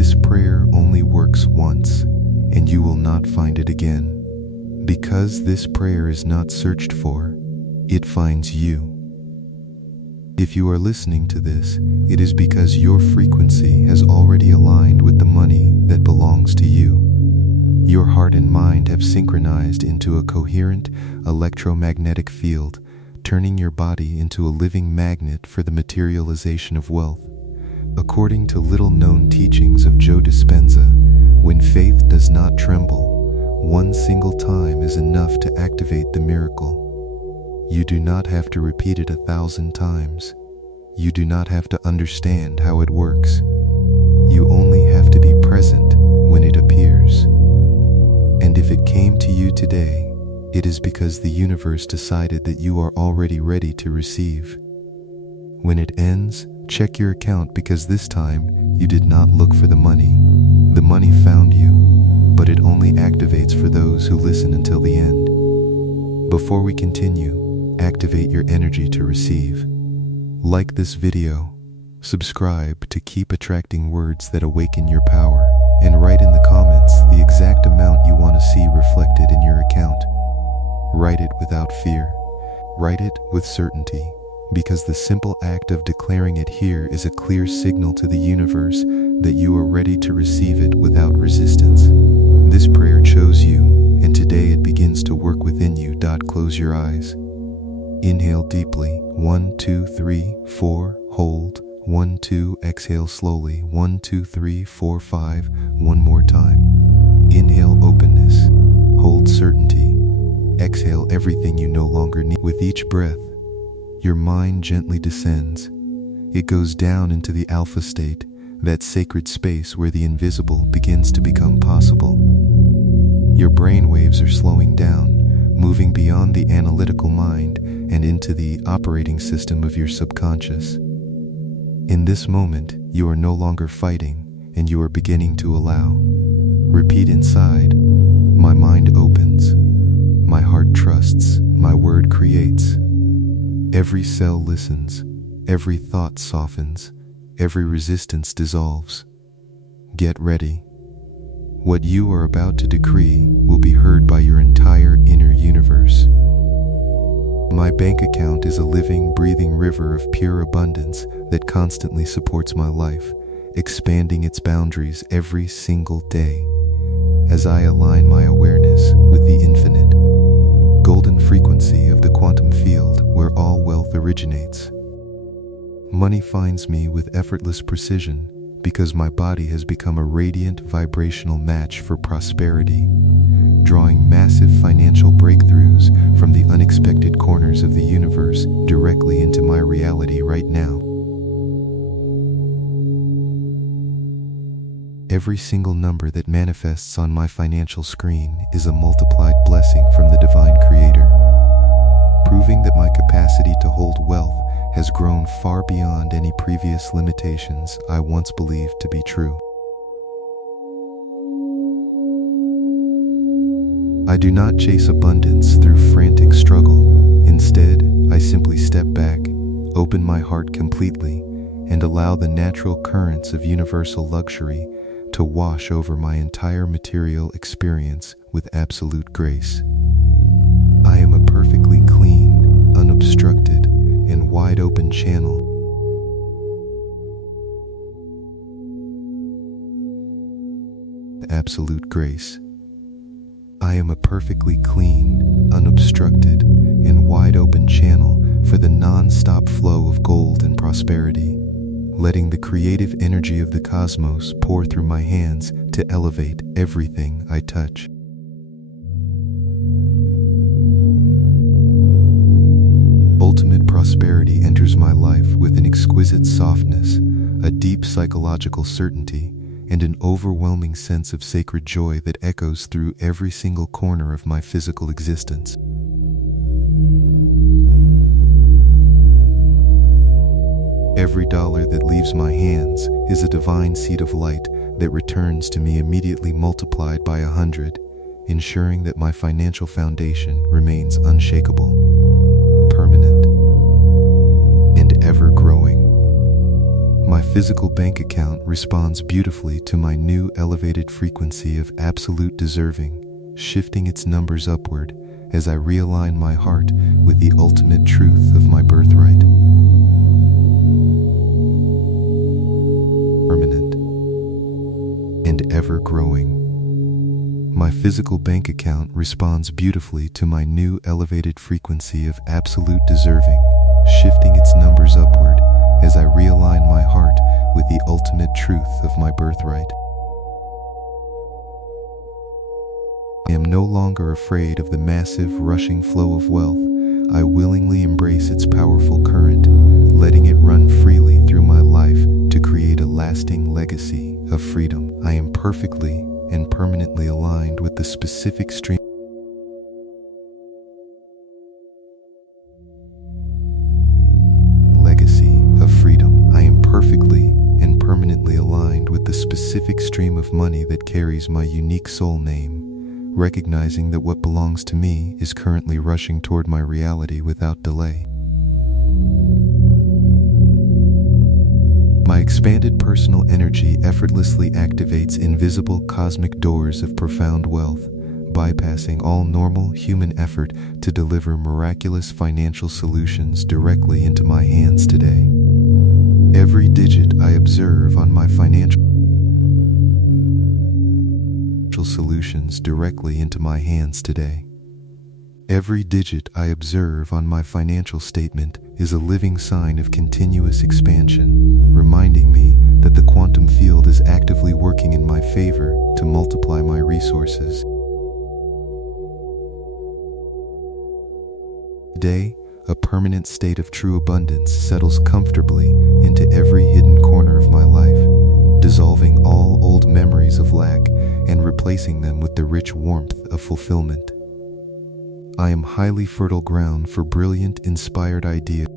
This prayer only works once, and you will not find it again. Because this prayer is not searched for, it finds you. If you are listening to this, it is because your frequency has already aligned with the money that belongs to you. Your heart and mind have synchronized into a coherent electromagnetic field, turning your body into a living magnet for the materialization of wealth. According to little-known teachings of Joe Dispenza, when faith does not tremble, one single time is enough to activate the miracle. You do not have to repeat it 1,000 times. You do not have to understand how it works. You only have to be present when it appears. And if it came to you today, it is because the universe decided that you are already ready to receive. When it ends, check your account, because this time you did not look for the money. The money found you, but it only activates for those who listen until the end. Before we continue, activate your energy to receive. Like this video, subscribe to keep attracting words that awaken your power, and write in the comments the exact amount you want to see reflected in your account. Write it without fear. Write it with certainty, because the simple act of declaring it here is a clear signal to the universe that you are ready to receive it without resistance. This prayer chose you, and today it begins to work within you. Close your eyes. Inhale deeply. 1, 2, 3, 4. Hold. 1, 2. Exhale slowly. 1, 2, 3, 4, 5. One more time. Inhale openness. Hold certainty. Exhale everything you no longer need. With each breath, your mind gently descends. It goes down into the alpha state, that sacred space where the invisible begins to become possible. Your brain waves are slowing down, moving beyond the analytical mind and into the operating system of your subconscious. In this moment, you are no longer fighting, and you are beginning to allow. Repeat inside, my mind opens, my heart trusts, my word creates. Every cell listens, every thought softens, every resistance dissolves. Get ready. What you are about to decree will be heard by your entire inner universe. My bank account is a living, breathing river of pure abundance that constantly supports my life, expanding its boundaries every single day. As I align my awareness with the infinite, golden frequency of the quantum field where all wealth originates. Money finds me with effortless precision because my body has become a radiant vibrational match for prosperity, drawing massive financial breakthroughs from the unexpected corners of the universe directly into my reality right now. Every single number that manifests on my financial screen is a multiplied blessing from the Divine Creator, proving that my capacity to hold wealth has grown far beyond any previous limitations I once believed to be true. I do not chase abundance through frantic struggle. Instead, I simply step back, open my heart completely, and allow the natural currents of universal luxury to wash over my entire material experience with absolute grace. I am a perfectly clean, unobstructed, and wide-open channel. Absolute grace. I am a perfectly clean, unobstructed, and wide-open channel for the non-stop flow of gold and prosperity, letting the creative energy of the cosmos pour through my hands to elevate everything I touch. Ultimate prosperity enters my life with an exquisite softness, a deep psychological certainty, and an overwhelming sense of sacred joy that echoes through every single corner of my physical existence. Every dollar that leaves my hands is a divine seed of light that returns to me immediately multiplied by 100, ensuring that my financial foundation remains unshakable, permanent, and ever growing. My physical bank account responds beautifully to my new elevated frequency of absolute deserving, shifting its numbers upward as I realign my heart with the ultimate truth of my birthright. Permanent and ever growing. My physical bank account responds beautifully to my new elevated frequency of absolute deserving, shifting its numbers upward as I realign my heart with the ultimate truth of my birthright. I am no longer afraid of the massive, rushing flow of wealth. I willingly embrace its powerful current, letting it run freely through my life to create a lasting legacy of freedom. I am perfectly and permanently aligned with the specific stream of freedom. I am perfectly and permanently aligned with the specific stream of money that carries my unique soul name, recognizing that what belongs to me is currently rushing toward my reality without delay. My expanded personal energy effortlessly activates invisible cosmic doors of profound wealth, bypassing all normal human effort to deliver miraculous financial solutions directly into my hands today. Every digit I observe on my financial solutions directly into my hands today. Every digit I observe on my financial statement is a living sign of continuous expansion, reminding me that the quantum field is actively working in my favor to multiply my resources. Today, a permanent state of true abundance settles comfortably into every hidden corner of my life, dissolving all old memories of lack and replacing them with the rich warmth of fulfillment. I am highly fertile ground for brilliant, inspired ideas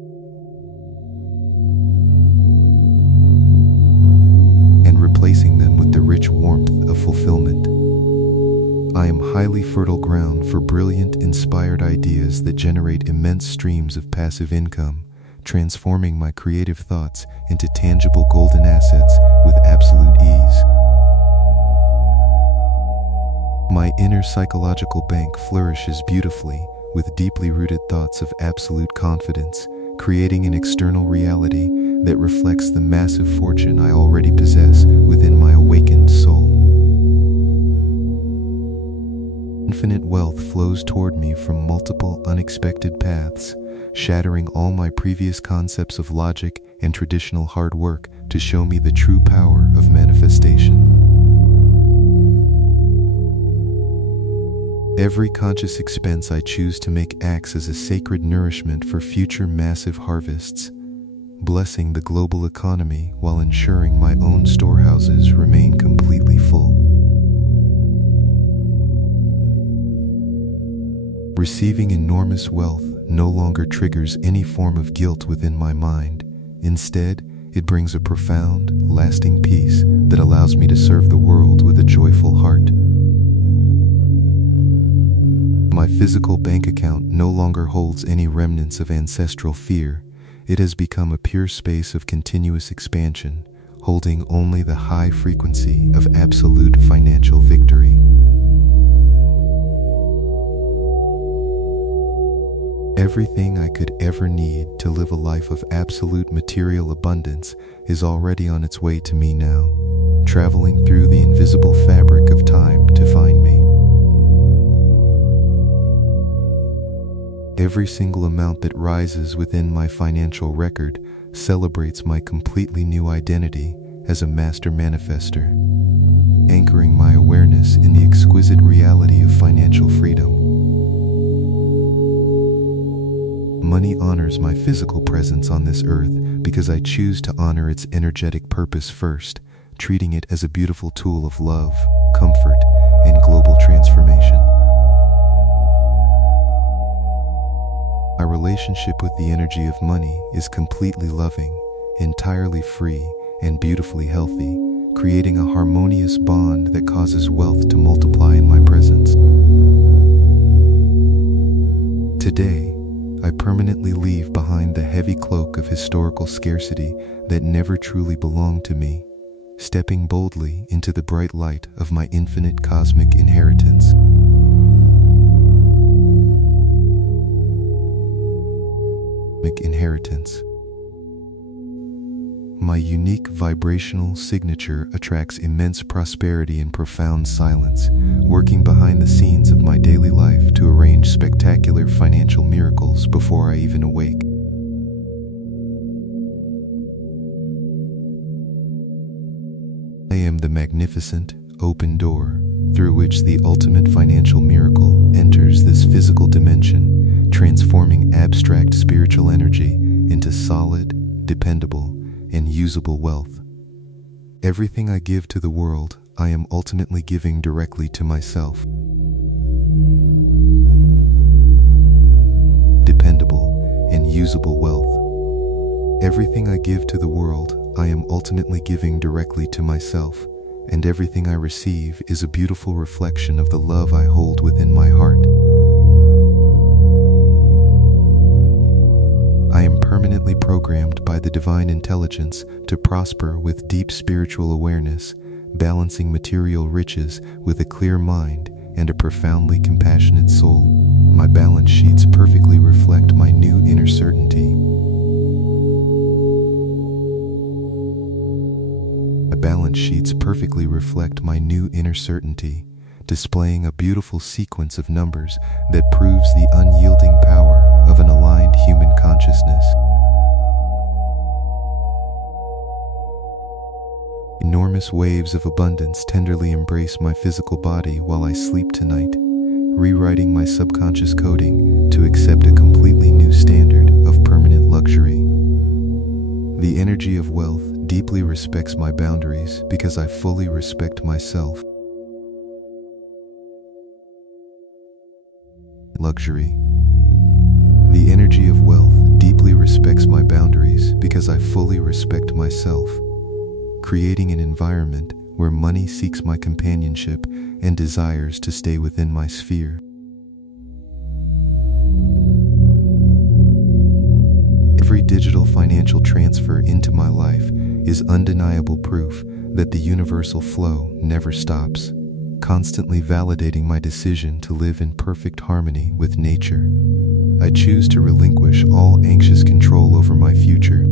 and replacing them with the rich warmth of fulfillment. I am highly fertile ground for brilliant, inspired ideas that generate immense streams of passive income, transforming my creative thoughts into tangible golden assets with absolute ease. My inner psychological bank flourishes beautifully with deeply rooted thoughts of absolute confidence, creating an external reality that reflects the massive fortune I already possess within my awakened soul. Infinite wealth flows toward me from multiple unexpected paths, shattering all my previous concepts of logic and traditional hard work to show me the true power of manifestation. Every conscious expense I choose to make acts as a sacred nourishment for future massive harvests, blessing the global economy while ensuring my own storehouses remain completely full. Receiving enormous wealth no longer triggers any form of guilt within my mind. Instead, it brings a profound, lasting peace that allows me to serve the world with a joyful heart. My physical bank account no longer holds any remnants of ancestral fear. It has become a pure space of continuous expansion, holding only the high frequency of absolute financial victory. Everything I could ever need to live a life of absolute material abundance is already on its way to me now, traveling through the invisible fabric of time to find me. Every single amount that rises within my financial record celebrates my completely new identity as a master manifester, anchoring my awareness in the exquisite reality of financial freedom. Money honors my physical presence on this earth because I choose to honor its energetic purpose first, treating it as a beautiful tool of love, comfort, and global transformation. My relationship with the energy of money is completely loving, entirely free, and beautifully healthy, creating a harmonious bond that causes wealth to multiply in my presence. Today, I permanently leave behind the heavy cloak of historical scarcity that never truly belonged to me, stepping boldly into the bright light of my infinite cosmic inheritance. My unique vibrational signature attracts immense prosperity and profound silence, working behind the scenes of my daily life to arrange spectacular financial miracles before I even awake. I am the magnificent, open door through which the ultimate financial miracle enters this physical dimension, transforming abstract spiritual energy into solid, dependable, and usable wealth. Everything I give to the world, I am ultimately giving directly to myself. Dependable and usable wealth. Everything I give to the world, I am ultimately giving directly to myself, and everything I receive is a beautiful reflection of the love I hold within my heart. I am permanently programmed by the divine intelligence to prosper with deep spiritual awareness, balancing material riches with a clear mind and a profoundly compassionate soul. My balance sheets perfectly reflect my new inner certainty. My balance sheets perfectly reflect my new inner certainty, displaying a beautiful sequence of numbers that proves the unyielding power of an aligned human consciousness. Enormous waves of abundance tenderly embrace my physical body while I sleep tonight, rewriting my subconscious coding to accept a completely new standard of permanent luxury. The energy of wealth deeply respects my boundaries because I fully respect myself. Luxury. The energy of wealth deeply respects my boundaries because I fully respect myself, creating an environment where money seeks my companionship and desires to stay within my sphere. Every digital financial transfer into my life is undeniable proof that the universal flow never stops, constantly validating my decision to live in perfect harmony with nature. I choose to relinquish all anxious control over my future.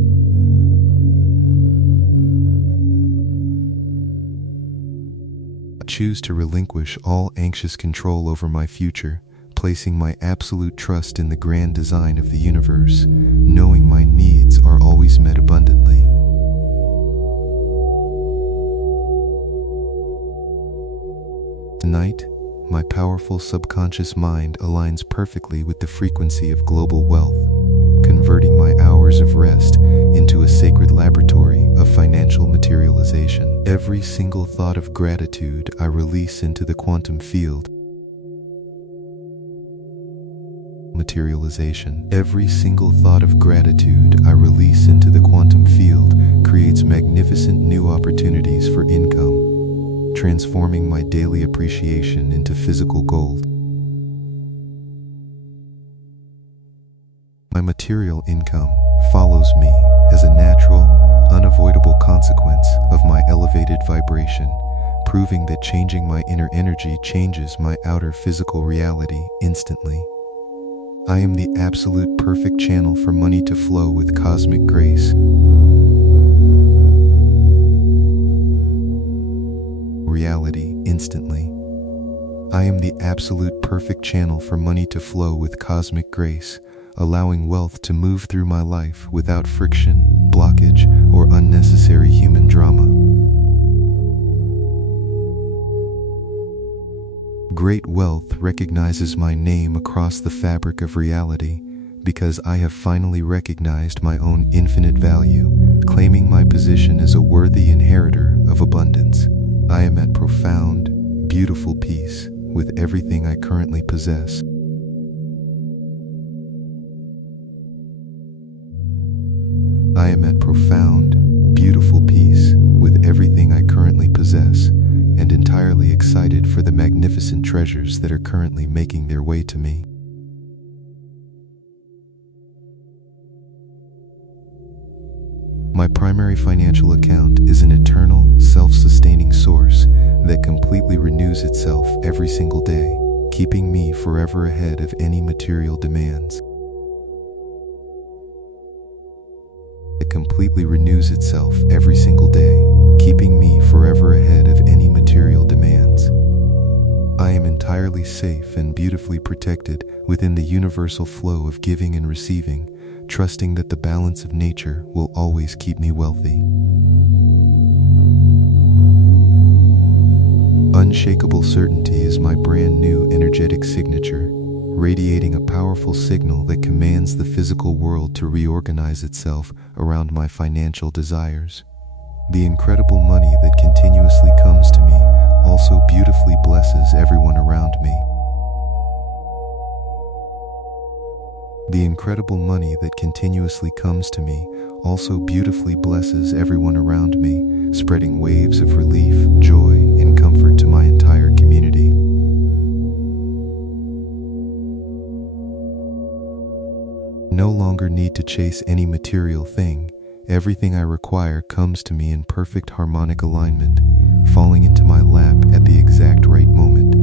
I choose to relinquish all anxious control over my future, placing my absolute trust in the grand design of the universe, knowing my needs are always met abundantly. Tonight, my powerful subconscious mind aligns perfectly with the frequency of global wealth, converting my hours of rest into a sacred laboratory of financial materialization. Every single thought of gratitude I release into the quantum field. Materialization. Every single thought of gratitude I release into the quantum field creates magnificent new opportunities for income, transforming my daily appreciation into physical gold. My material income follows me as a natural, unavoidable consequence of my elevated vibration, proving that changing my inner energy changes my outer physical reality instantly. I am the absolute perfect channel for money to flow with cosmic grace. Reality instantly. I am the absolute perfect channel for money to flow with cosmic grace, allowing wealth to move through my life without friction, blockage, or unnecessary human drama. Great wealth recognizes my name across the fabric of reality because I have finally recognized my own infinite value, claiming my position as a worthy inheritor of abundance. I am at profound, beautiful peace with everything I currently possess. I am at profound, beautiful peace with everything I currently possess, and entirely excited for the magnificent treasures that are currently making their way to me. My primary financial account is an eternal, self-sustaining source that completely renews itself every single day, keeping me forever ahead of any material demands. It completely renews itself every single day, keeping me forever ahead of any material demands. I am entirely safe and beautifully protected within the universal flow of giving and receiving, trusting that the balance of nature will always keep me wealthy. Unshakable certainty is my brand new energetic signature, radiating a powerful signal that commands the physical world to reorganize itself around my financial desires. The incredible money that continuously comes to me also beautifully blesses everyone around me. The incredible money that continuously comes to me also beautifully blesses everyone around me, spreading waves of relief, joy, and comfort to my entire community. No longer need to chase any material thing. Everything I require comes to me in perfect harmonic alignment, falling into my lap at the exact right moment.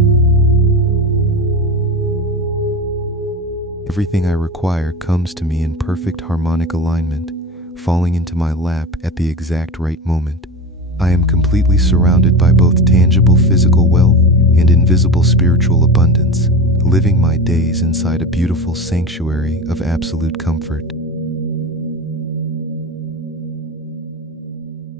Everything I require comes to me in perfect harmonic alignment, falling into my lap at the exact right moment. I am completely surrounded by both tangible physical wealth and invisible spiritual abundance, living my days inside a beautiful sanctuary of absolute comfort.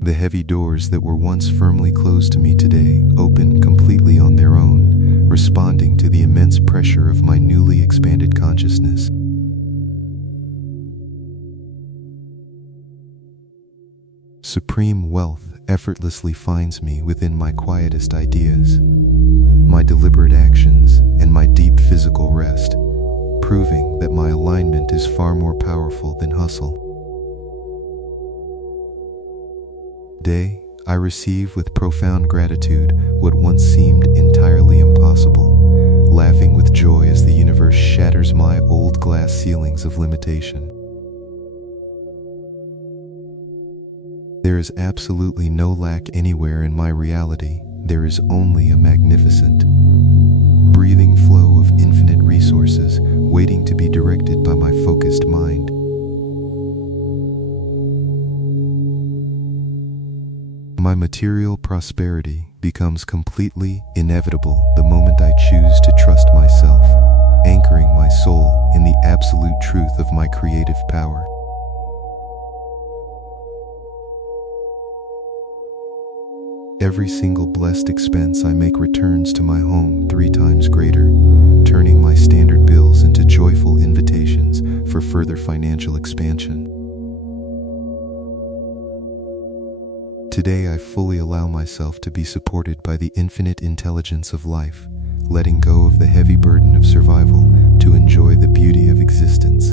The heavy doors that were once firmly closed to me today open completely on their own, responding to the immense pressure of my newly expanded consciousness. Supreme wealth effortlessly finds me within my quietest ideas, my deliberate actions, and my deep physical rest, proving that my alignment is far more powerful than hustle. Today, I receive with profound gratitude what once seemed entirely impossible, laughing with joy as the universe shatters my old glass ceilings of limitation. There is absolutely no lack anywhere in my reality. There is only a magnificent, breathing flow of infinite resources waiting to be directed by my focused mind. My material prosperity becomes completely inevitable the moment I choose to trust myself, anchoring my soul in the absolute truth of my creative power. Every single blessed expense I make returns to my home 3 times greater, turning my standard bills into joyful invitations for further financial expansion. Today I fully allow myself to be supported by the infinite intelligence of life, letting go of the heavy burden of survival to enjoy the beauty of existence.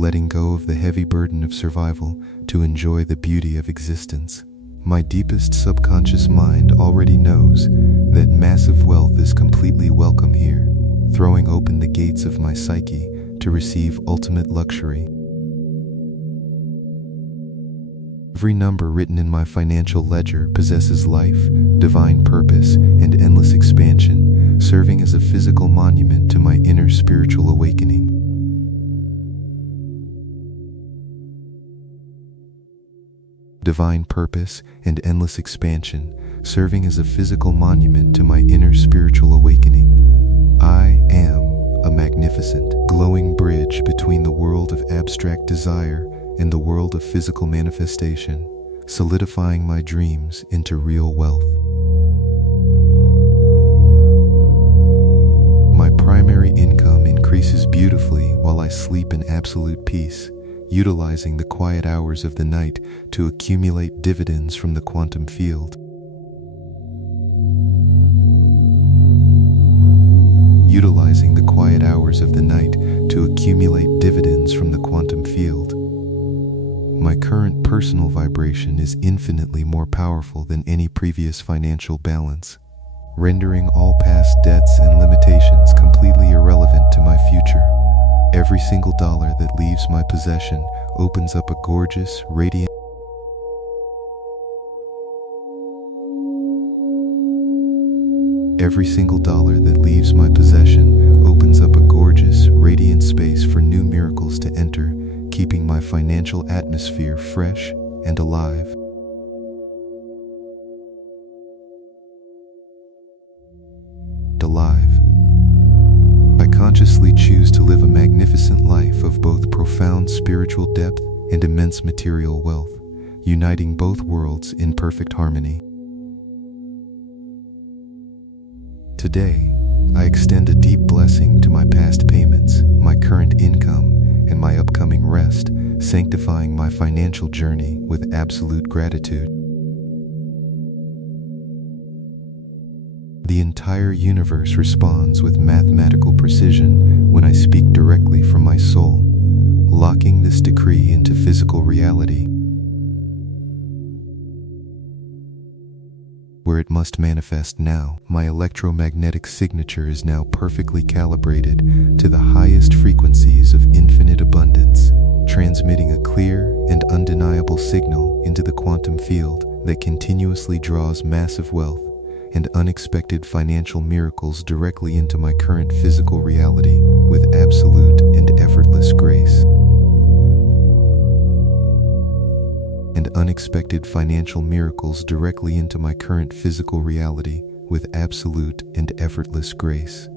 Letting go of the heavy burden of survival to enjoy the beauty of existence. My deepest subconscious mind already knows that massive wealth is completely welcome here, throwing open the gates of my psyche to receive ultimate luxury. Every number written in my financial ledger possesses life, divine purpose, and endless expansion, serving as a physical monument to my inner spiritual awakening. Divine purpose and endless expansion, serving as a physical monument to my inner spiritual awakening. I am a magnificent, glowing bridge between the world of abstract desire and the world of physical manifestation, solidifying my dreams into real wealth. My primary income increases beautifully while I sleep in absolute peace, utilizing the quiet hours of the night to accumulate dividends from the quantum field. Utilizing the quiet hours of the night to accumulate dividends from the quantum field. My current personal vibration is infinitely more powerful than any previous financial balance, rendering all past debts and limitations completely irrelevant to my future, Every single dollar that leaves my possession opens up a gorgeous, radiant. Every single dollar that leaves my possession opens up a gorgeous, radiant space for new miracles to enter, keeping my financial atmosphere fresh and alive. I consciously choose to live a magnificent life of both profound spiritual depth and immense material wealth, uniting both worlds in perfect harmony. Today, I extend a deep blessing to my past payments, my current income, and my upcoming rest, sanctifying my financial journey with absolute gratitude. The entire universe responds with mathematical precision when I speak directly from my soul, locking this decree into physical reality, where it must manifest now. My electromagnetic signature is now perfectly calibrated to the highest frequencies of infinite abundance, transmitting a clear and undeniable signal into the quantum field that continuously draws massive wealth and unexpected financial miracles directly into my current physical reality with absolute and effortless grace. And unexpected financial miracles directly into my current physical reality with absolute and effortless grace.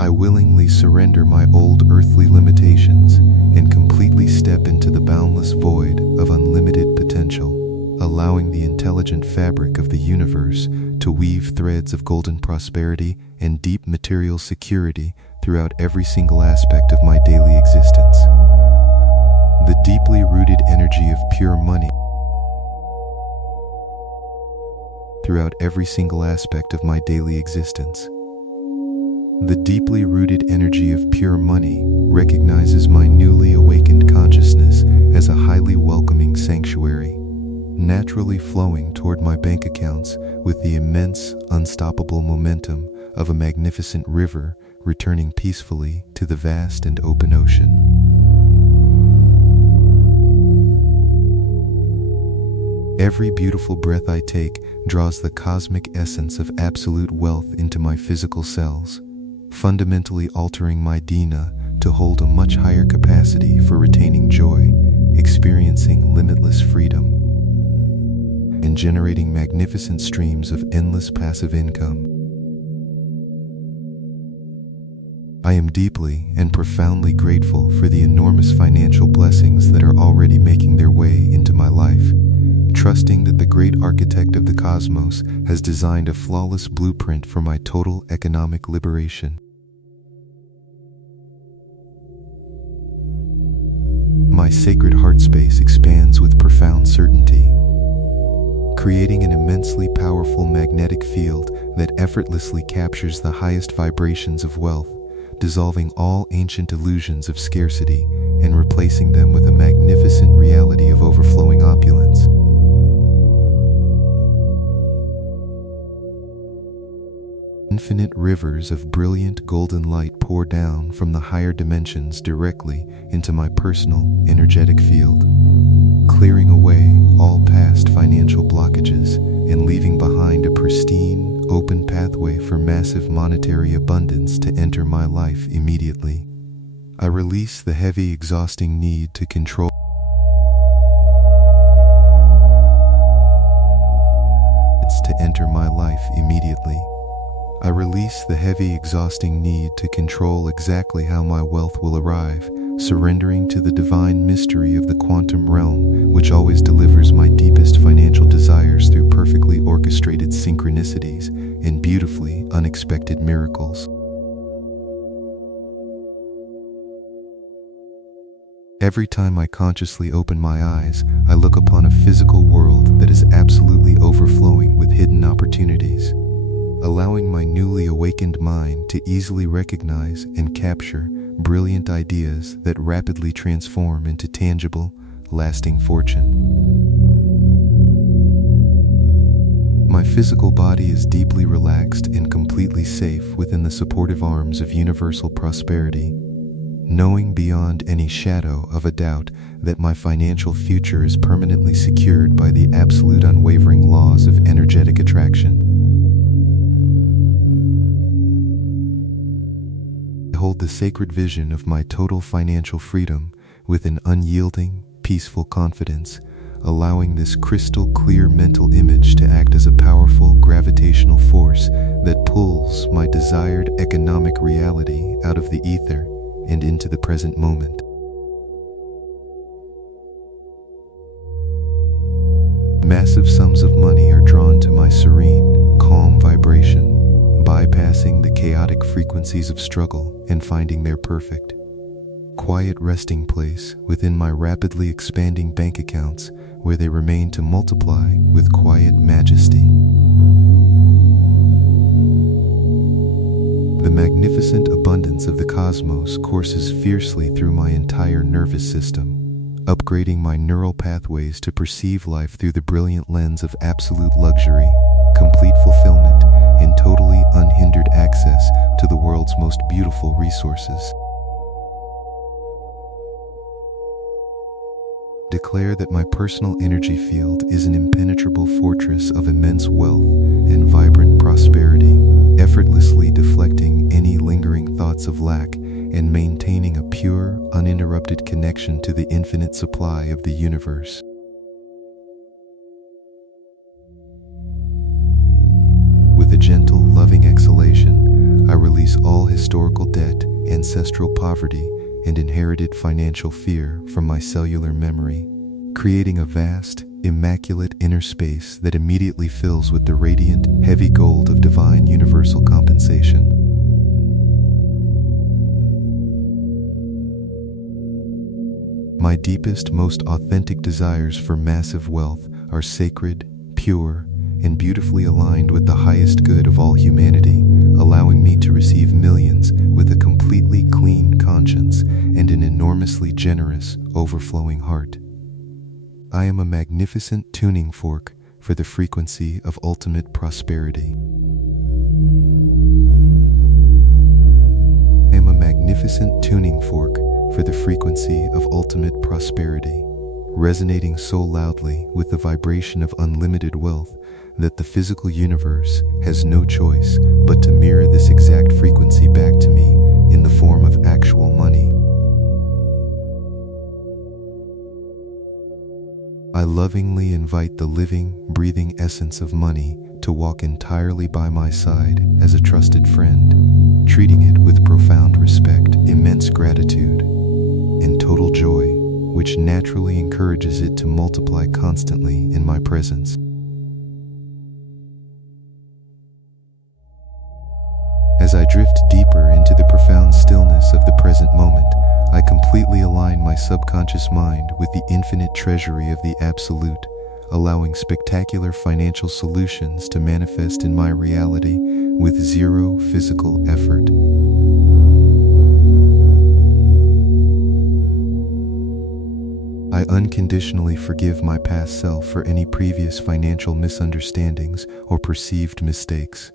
I willingly surrender my old earthly limitations and completely step into the boundless void of unlimited potential, allowing the intelligent fabric of the universe to weave threads of golden prosperity and deep material security throughout every single aspect of my daily existence. The deeply rooted energy of pure money throughout every single aspect of my daily existence. The deeply rooted energy of pure money recognizes my newly awakened consciousness as a highly welcoming sanctuary, naturally flowing toward my bank accounts with the immense, unstoppable momentum of a magnificent river returning peacefully to the vast and open ocean. Every beautiful breath I take draws the cosmic essence of absolute wealth into my physical cells, fundamentally altering my DNA to hold a much higher capacity for retaining joy, experiencing limitless freedom, and generating magnificent streams of endless passive income. I am deeply and profoundly grateful for the enormous financial blessings that are already making their way into my life, trusting that the great architect of the cosmos has designed a flawless blueprint for my total economic liberation. My sacred heart space expands with profound certainty, creating an immensely powerful magnetic field that effortlessly captures the highest vibrations of wealth, dissolving all ancient illusions of scarcity and replacing them with a magnificent reality of overflowing opulence. Infinite rivers of brilliant golden light pour down from the higher dimensions directly into my personal energetic field, clearing away all past financial blockages and leaving behind a pristine, open pathway for massive monetary abundance to enter my life immediately. I release the heavy, exhausting need to control to enter my life immediately. I release the heavy, exhausting need to control exactly how my wealth will arrive, surrendering to the divine mystery of the quantum realm, which always delivers my deepest financial desires through perfectly orchestrated synchronicities and beautifully unexpected miracles. Every time I consciously open my eyes, I look upon a physical world that is absolutely overflowing with hidden opportunities, allowing my newly awakened mind to easily recognize and capture brilliant ideas that rapidly transform into tangible, lasting fortune. My physical body is deeply relaxed and completely safe within the supportive arms of universal prosperity, knowing beyond any shadow of a doubt that my financial future is permanently secured by the absolute unwavering laws of energetic attraction. I hold the sacred vision of my total financial freedom with an unyielding, peaceful confidence, allowing this crystal clear mental image to act as a powerful gravitational force that pulls my desired economic reality out of the ether and into the present moment. Massive sums of money are drawn to my serene, calm vibration, bypassing the chaotic frequencies of struggle and finding their perfect, quiet resting place within my rapidly expanding bank accounts, where they remain to multiply with quiet majesty. The magnificent abundance of the cosmos courses fiercely through my entire nervous system, upgrading my neural pathways to perceive life through the brilliant lens of absolute luxury, complete fulfillment, and totally unhindered access to the world's most beautiful resources. Declare that my personal energy field is an impenetrable fortress of immense wealth and vibrant prosperity, effortlessly deflecting any lingering thoughts of lack and maintaining a pure, uninterrupted connection to the infinite supply of the universe. With a gentle, loving exhalation, I release all historical debt, ancestral poverty, and inherited financial fear from my cellular memory, creating a vast, immaculate inner space that immediately fills with the radiant, heavy gold of divine universal compensation. My deepest, most authentic desires for massive wealth are sacred, pure, and beautifully aligned with the highest good of all humanity, allowing me to receive millions with a completely clean conscience and an enormously generous, overflowing heart. I am a magnificent tuning fork for the frequency of ultimate prosperity. I am a magnificent tuning fork for the frequency of ultimate prosperity, resonating so loudly with the vibration of unlimited wealth that the physical universe has no choice but to mirror this exact frequency back to me in the form of actual money. I lovingly invite the living, breathing essence of money to walk entirely by my side as a trusted friend, treating it with profound respect, immense gratitude, and total joy, which naturally encourages it to multiply constantly in my presence. As I drift deeper into the profound stillness of the present moment, I completely align my subconscious mind with the infinite treasury of the Absolute, allowing spectacular financial solutions to manifest in my reality with zero physical effort. I unconditionally forgive my past self for any previous financial misunderstandings or perceived mistakes,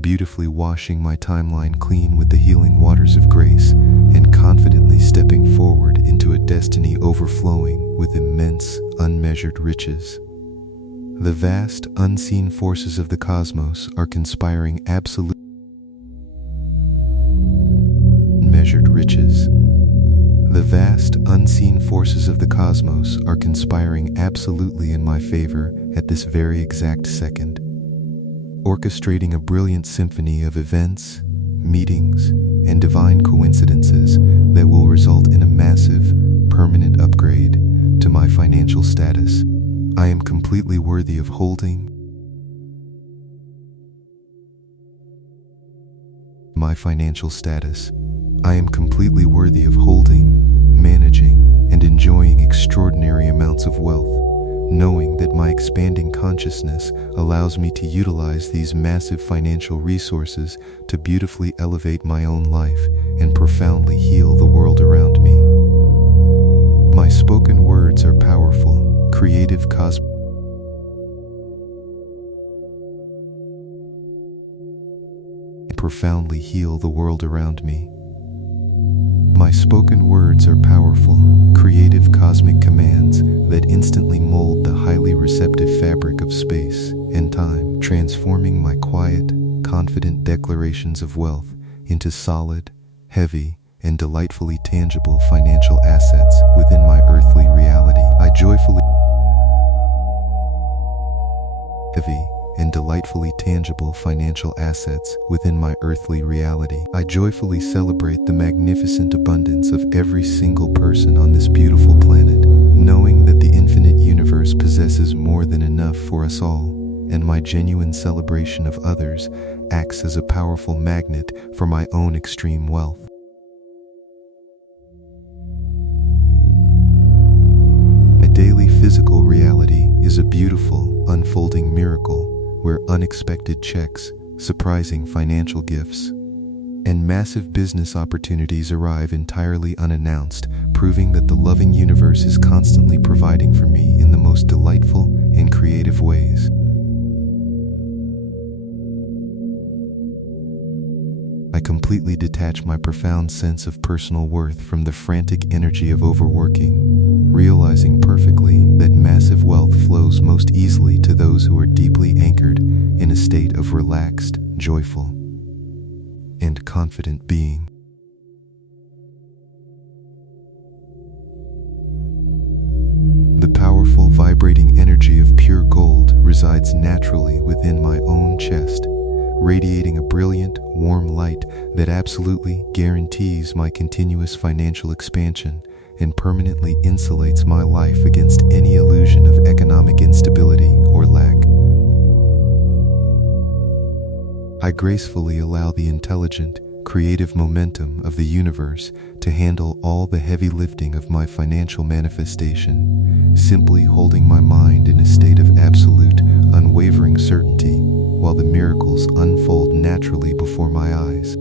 beautifully washing my timeline clean with the healing waters of grace and confidently stepping forward into a destiny overflowing with immense, unmeasured riches. The vast, unseen forces of the cosmos are conspiring absolute measured riches. The vast, unseen forces of the cosmos are conspiring absolutely in my favor at this very exact second, orchestrating a brilliant symphony of events, meetings, and divine coincidences that will result in a massive, permanent upgrade to my financial status. I am completely worthy of holding my financial status. I am completely worthy of holding, managing, and enjoying extraordinary amounts of wealth, knowing that my expanding consciousness allows me to utilize these massive financial resources to beautifully elevate my own life and profoundly heal the world around me. My spoken words are powerful, creative profoundly heal the world around me. My spoken words are powerful, creative cosmic commands that instantly mold the highly receptive fabric of space and time, transforming my quiet, confident declarations of wealth into solid, heavy, and delightfully tangible financial assets within my earthly reality. I joyfully tangible financial assets within my earthly reality. I joyfully celebrate the magnificent abundance of every single person on this beautiful planet, knowing that the infinite universe possesses more than enough for us all, and my genuine celebration of others acts as a powerful magnet for my own extreme wealth. My daily physical reality is a beautiful, unfolding miracle where unexpected checks, surprising financial gifts, and massive business opportunities arrive entirely unannounced, proving that the loving universe is constantly providing for me in the most delightful and creative ways. I completely detach my profound sense of personal worth from the frantic energy of overworking, realizing perfectly that massive wealth flows most easily to those who are deeply anchored in a state of relaxed, joyful, and confident being. The powerful, vibrating energy of pure gold resides naturally within my own chest, radiating a brilliant, warm light that absolutely guarantees my continuous financial expansion and permanently insulates my life against any illusion of economic instability or lack. I gracefully allow the intelligent, creative momentum of the universe to handle all the heavy lifting of my financial manifestation, simply holding my mind in a state of absolute, unwavering certainty while the miracles unfold naturally before my eyes.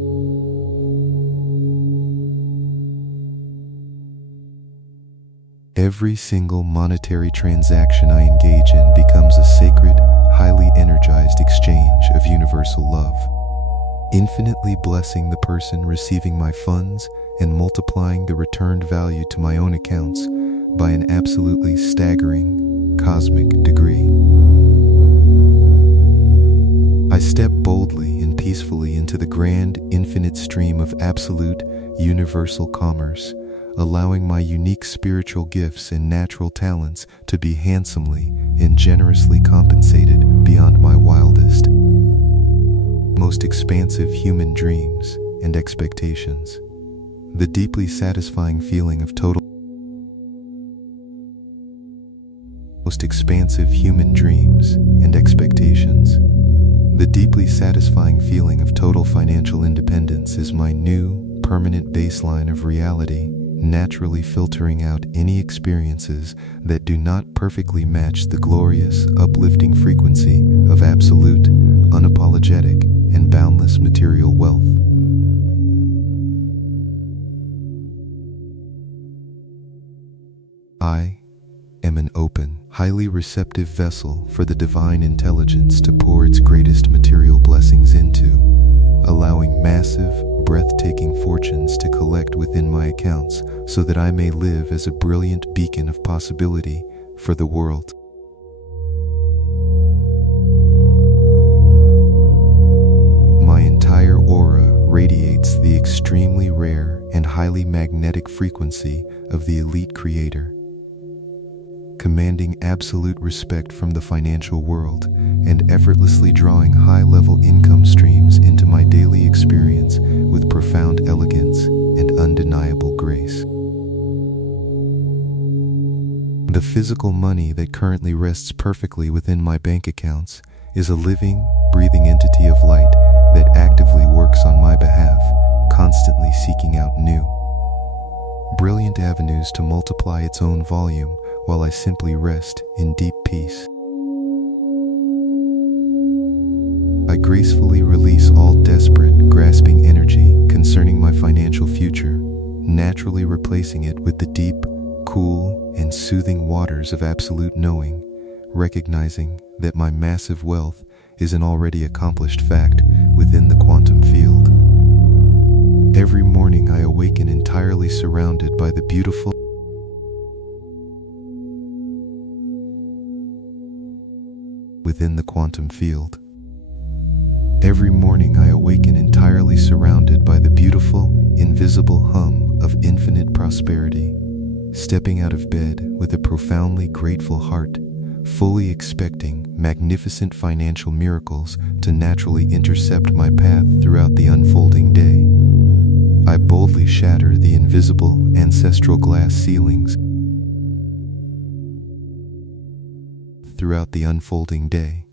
Every single monetary transaction I engage in becomes a sacred, highly energized exchange of universal love, infinitely blessing the person receiving my funds and multiplying the returned value to my own accounts by an absolutely staggering, cosmic degree. I step boldly and peacefully into the grand, infinite stream of absolute, universal commerce, allowing my unique spiritual gifts and natural talents to be handsomely and generously compensated beyond my wildest, most expansive human dreams and expectations. The deeply satisfying feeling of total financial independence is my new, permanent baseline of reality, naturally filtering out any experiences that do not perfectly match the glorious, uplifting frequency of absolute, unapologetic, and boundless material wealth. I am an open, highly receptive vessel for the divine intelligence to pour its greatest material blessings into, allowing massive, breathtaking fortunes to collect within my accounts so that I may live as a brilliant beacon of possibility for the world. My entire aura radiates the extremely rare and highly magnetic frequency of the elite creator, commanding absolute respect from the financial world and effortlessly drawing high-level income streams into my daily experience with profound elegance and undeniable grace. The physical money that currently rests perfectly within my bank accounts is a living, breathing entity of light that actively works on my behalf, constantly seeking out new, brilliant avenues to multiply its own volume while I simply rest in deep peace. I gracefully release all desperate, grasping energy concerning my financial future, naturally replacing it with the deep, cool, and soothing waters of absolute knowing, recognizing that my massive wealth is an already accomplished fact within the quantum field. Every morning I awaken entirely surrounded by the beautiful within the quantum field. Every morning I awaken entirely surrounded by the beautiful, invisible hum of infinite prosperity, stepping out of bed with a profoundly grateful heart, fully expecting magnificent financial miracles to naturally intercept my path throughout the unfolding day. I boldly shatter the invisible ancestral glass ceilings throughout the unfolding day.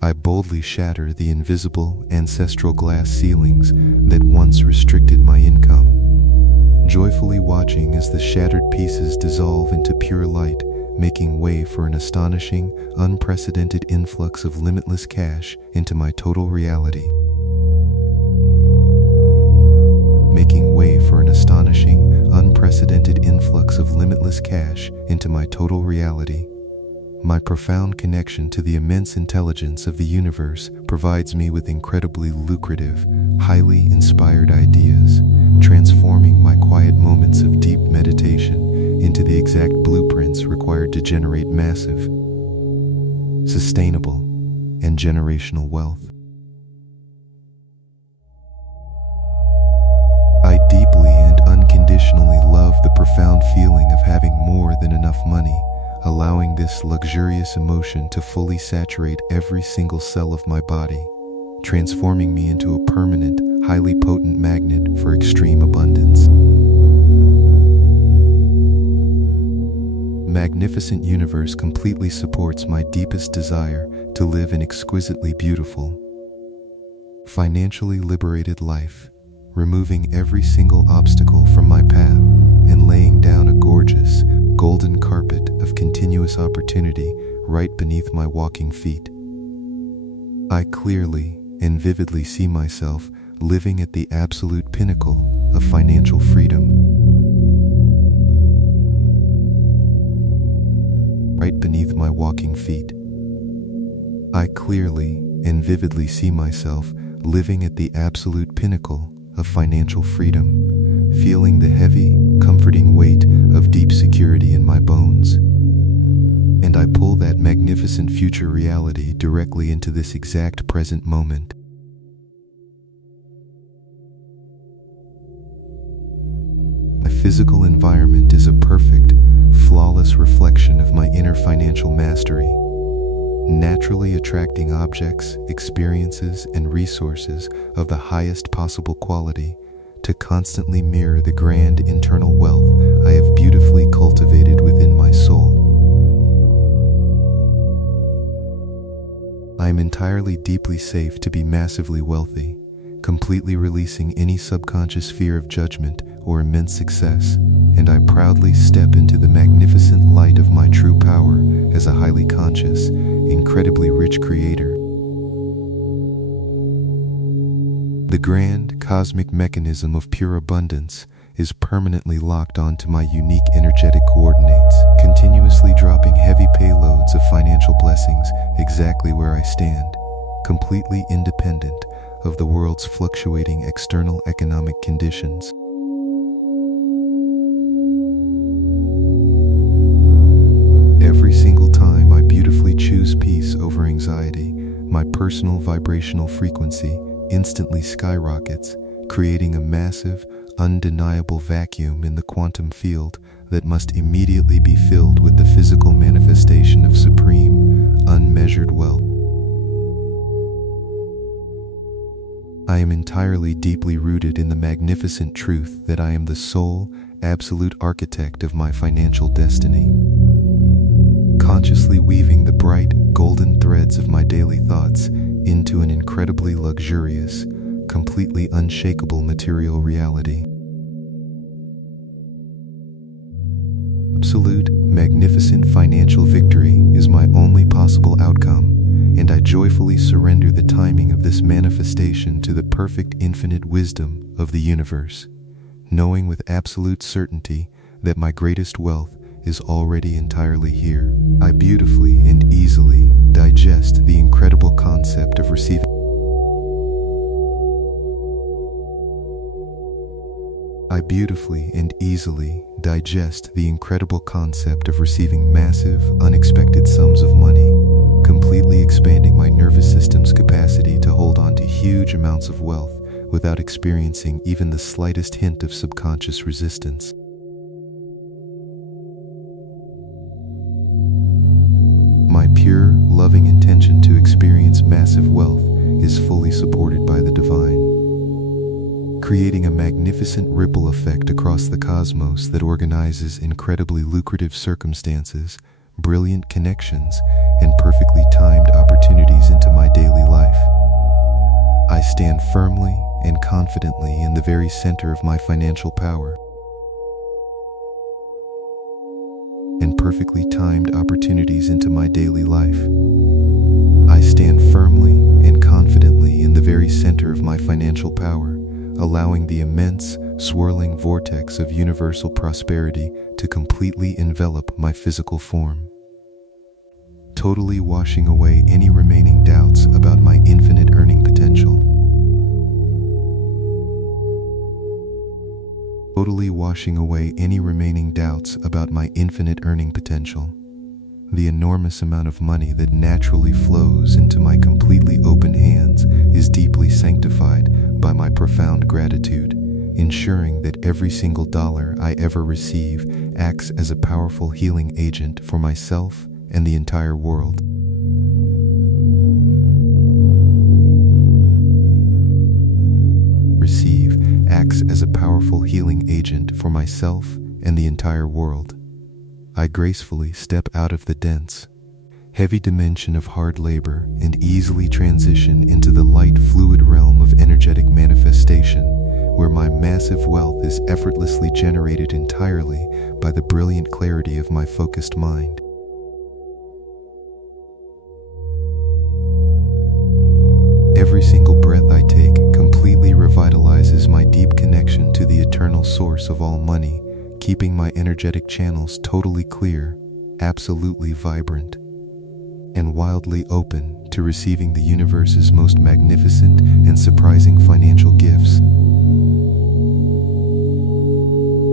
I boldly shatter the invisible ancestral glass ceilings that once restricted my income, joyfully watching as the shattered pieces dissolve into pure light, making way for an astonishing, unprecedented influx of limitless cash into my total reality. Making way for an astonishing, unprecedented influx of limitless cash into my total reality. My profound connection to the immense intelligence of the universe provides me with incredibly lucrative, highly inspired ideas, transforming my quiet moments of deep meditation into the exact blueprints required to generate massive, sustainable, and generational wealth. I deeply and unconditionally love the profound feeling of having more than enough money, allowing this luxurious emotion to fully saturate every single cell of my body, transforming me into a permanent, highly potent magnet for extreme abundance. The magnificent universe completely supports my deepest desire to live an exquisitely beautiful, financially liberated life, removing every single obstacle from my path and laying down a gorgeous, golden carpet of continuous opportunity right beneath my walking feet. I clearly and vividly see myself living at the absolute pinnacle of financial freedom, right beneath my walking feet. I clearly and vividly see myself living at the absolute pinnacle of financial freedom, feeling the heavy, comforting weight of deep security in my bones. And I pull that magnificent future reality directly into this exact present moment. My physical environment is a perfect, flawless reflection of my inner financial mastery, naturally attracting objects, experiences, and resources of the highest possible quality to constantly mirror the grand internal wealth I have beautifully cultivated within my soul. I am entirely deeply safe to be massively wealthy, completely releasing any subconscious fear of judgment or immense success, and I proudly step into the magnificent light of my true power as a highly conscious, incredibly rich creator. The grand cosmic mechanism of pure abundance is permanently locked onto my unique energetic coordinates, continuously dropping heavy payloads of financial blessings exactly where I stand, completely independent of the world's fluctuating external economic conditions. Every single time I beautifully choose peace over anxiety, my personal vibrational frequency instantly skyrockets, creating a massive, undeniable vacuum in the quantum field that must immediately be filled with the physical manifestation of supreme, unmeasured wealth. I am entirely deeply rooted in the magnificent truth that I am the sole, absolute architect of my financial destiny, consciously weaving the bright, golden threads of my daily thoughts into an incredibly luxurious, completely unshakable material reality. Absolute, magnificent financial victory is my only possible outcome, and I joyfully surrender the timing of this manifestation to the perfect infinite wisdom of the universe, knowing with absolute certainty that my greatest wealth is already entirely here. I beautifully and easily digest the incredible concept of receiving I beautifully and easily digest the incredible concept of receiving massive, unexpected sums of money, completely expanding my nervous system's capacity to hold on to huge amounts of wealth without experiencing even the slightest hint of subconscious resistance. My pure, loving intention to experience massive wealth is fully supported by the divine, creating a magnificent ripple effect across the cosmos that organizes incredibly lucrative circumstances, brilliant connections, and perfectly timed opportunities into my daily life. I stand firmly and confidently in the very center of my financial power, and perfectly timed opportunities into my daily life. I stand firmly and confidently in the very center of my financial power, allowing the immense, swirling vortex of universal prosperity to completely envelop my physical form, totally washing away any remaining doubts about my infinite earning potential. Totally washing away any remaining doubts about my infinite earning potential. The enormous amount of money that naturally flows into my completely open hands is deeply sanctified by my profound gratitude, ensuring that every single dollar I ever receive acts as a powerful healing agent for myself and the entire world. Acts as a powerful healing agent for myself and the entire world. I gracefully step out of the dense, heavy dimension of hard labor and easily transition into the light, fluid realm of energetic manifestation, where my massive wealth is effortlessly generated entirely by the brilliant clarity of my focused mind. Every single breath I take completely revitalizes my deep connection to the eternal source of all money, keeping my energetic channels totally clear, absolutely vibrant, and wildly open to receiving the universe's most magnificent and surprising financial gifts.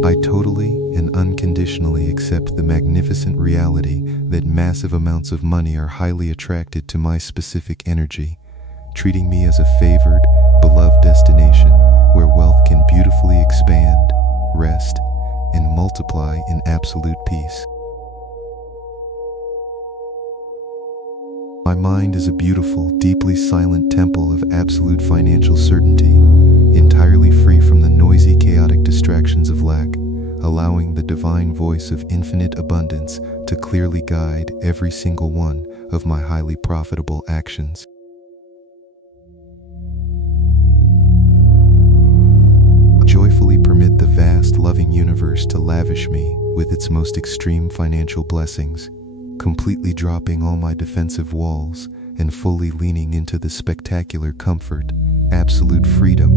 I totally and unconditionally accept the magnificent reality that massive amounts of money are highly attracted to my specific energy, treating me as a favored, beloved destination where wealth can beautifully expand, rest, and multiply in absolute peace. My mind is a beautiful, deeply silent temple of absolute financial certainty, entirely free from the noisy, chaotic distractions of lack, allowing the divine voice of infinite abundance to clearly guide every single one of my highly profitable actions. Joyfully permit the vast, loving universe to lavish me with its most extreme financial blessings, completely dropping all my defensive walls and fully leaning into the spectacular comfort, absolute freedom,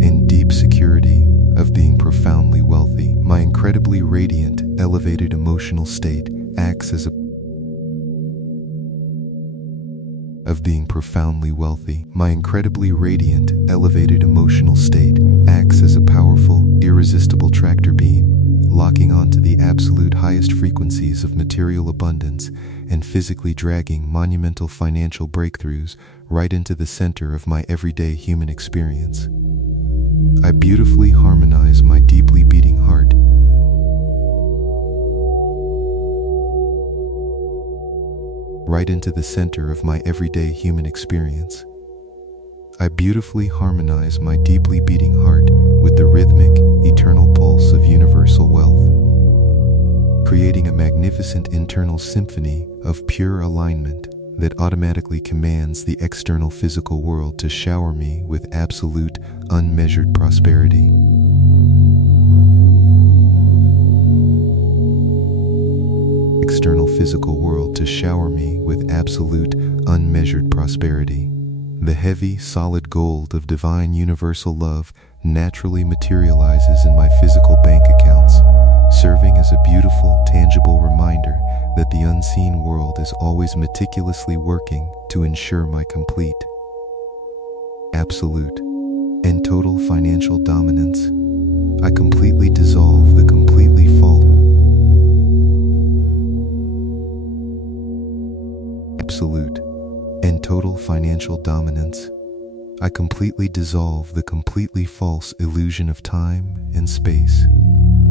and deep security of being profoundly wealthy. My incredibly radiant, elevated emotional state acts as a of being profoundly wealthy. My incredibly radiant, elevated emotional state acts as a powerful, irresistible tractor beam, locking onto the absolute highest frequencies of material abundance and physically dragging monumental financial breakthroughs right into the center of my everyday human experience. I beautifully harmonize my deeply beating heart right into the center of my everyday human experience. I beautifully harmonize my deeply beating heart with the rhythmic, eternal pulse of universal wealth, creating a magnificent internal symphony of pure alignment that automatically commands the external physical world to shower me with absolute, unmeasured prosperity. External physical world to shower me with absolute, unmeasured prosperity. The heavy, solid gold of divine universal love naturally materializes in my physical bank accounts, serving as a beautiful, tangible reminder that the unseen world is always meticulously working to ensure my complete, absolute, and total financial dominance. I completely dissolve the completely false absolute and total financial dominance. I completely dissolve the completely false illusion of time and space,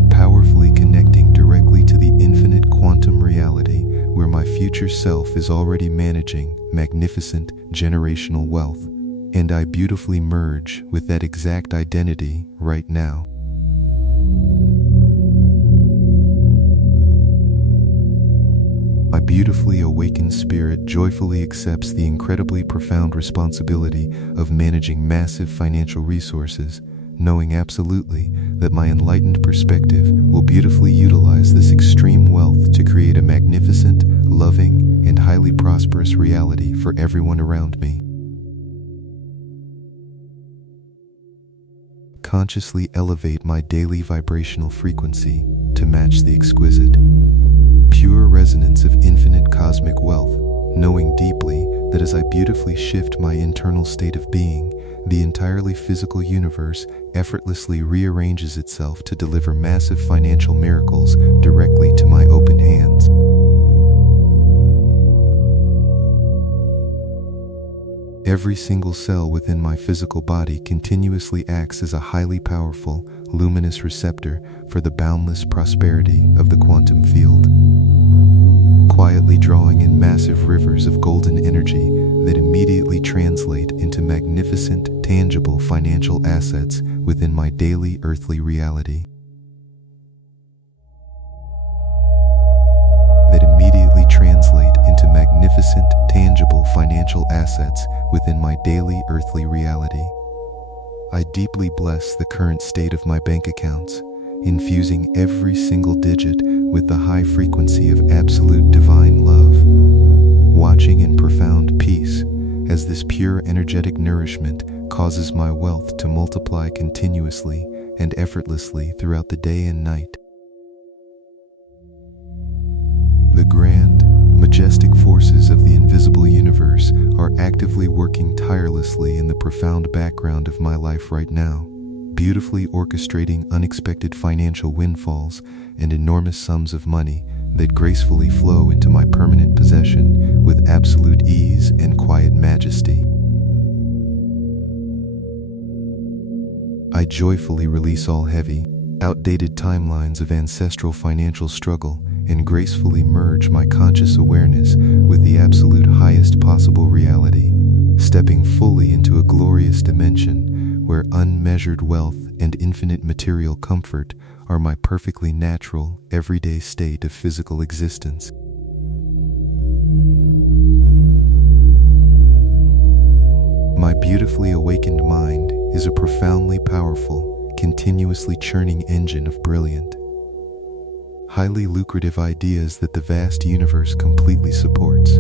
powerfully connecting directly to the infinite quantum reality where my future self is already managing magnificent generational wealth, and I beautifully merge with that exact identity right now. My beautifully awakened spirit joyfully accepts the incredibly profound responsibility of managing massive financial resources, knowing absolutely that my enlightened perspective will beautifully utilize this extreme wealth to create a magnificent, loving, and highly prosperous reality for everyone around me. Consciously elevate my daily vibrational frequency to match the exquisite, pure resonance of infinite cosmic wealth, knowing deeply that as I beautifully shift my internal state of being, the entirely physical universe effortlessly rearranges itself to deliver massive financial miracles directly to my open hands. Every single cell within my physical body continuously acts as a highly powerful, luminous receptor for the boundless prosperity of the quantum field, quietly drawing in massive rivers of golden energy that immediately translate into magnificent, tangible financial assets within my daily earthly reality. That immediately translate into magnificent, tangible financial assets within my daily earthly reality. I deeply bless the current state of my bank accounts, infusing every single digit with the high frequency of absolute divine love, watching in profound peace as this pure energetic nourishment causes my wealth to multiply continuously and effortlessly throughout the day and night. The grand, majestic forces of the invisible universe are actively working tirelessly in the profound background of my life right now, beautifully orchestrating unexpected financial windfalls and enormous sums of money that gracefully flow into my permanent possession with absolute ease and quiet majesty. I joyfully release all heavy, outdated timelines of ancestral financial struggle and gracefully merge my conscious awareness with the absolute highest possible reality, stepping fully into a glorious dimension where unmeasured wealth and infinite material comfort are my perfectly natural, everyday state of physical existence. My beautifully awakened mind is a profoundly powerful, continuously churning engine of brilliant, highly lucrative ideas that the vast universe completely supports,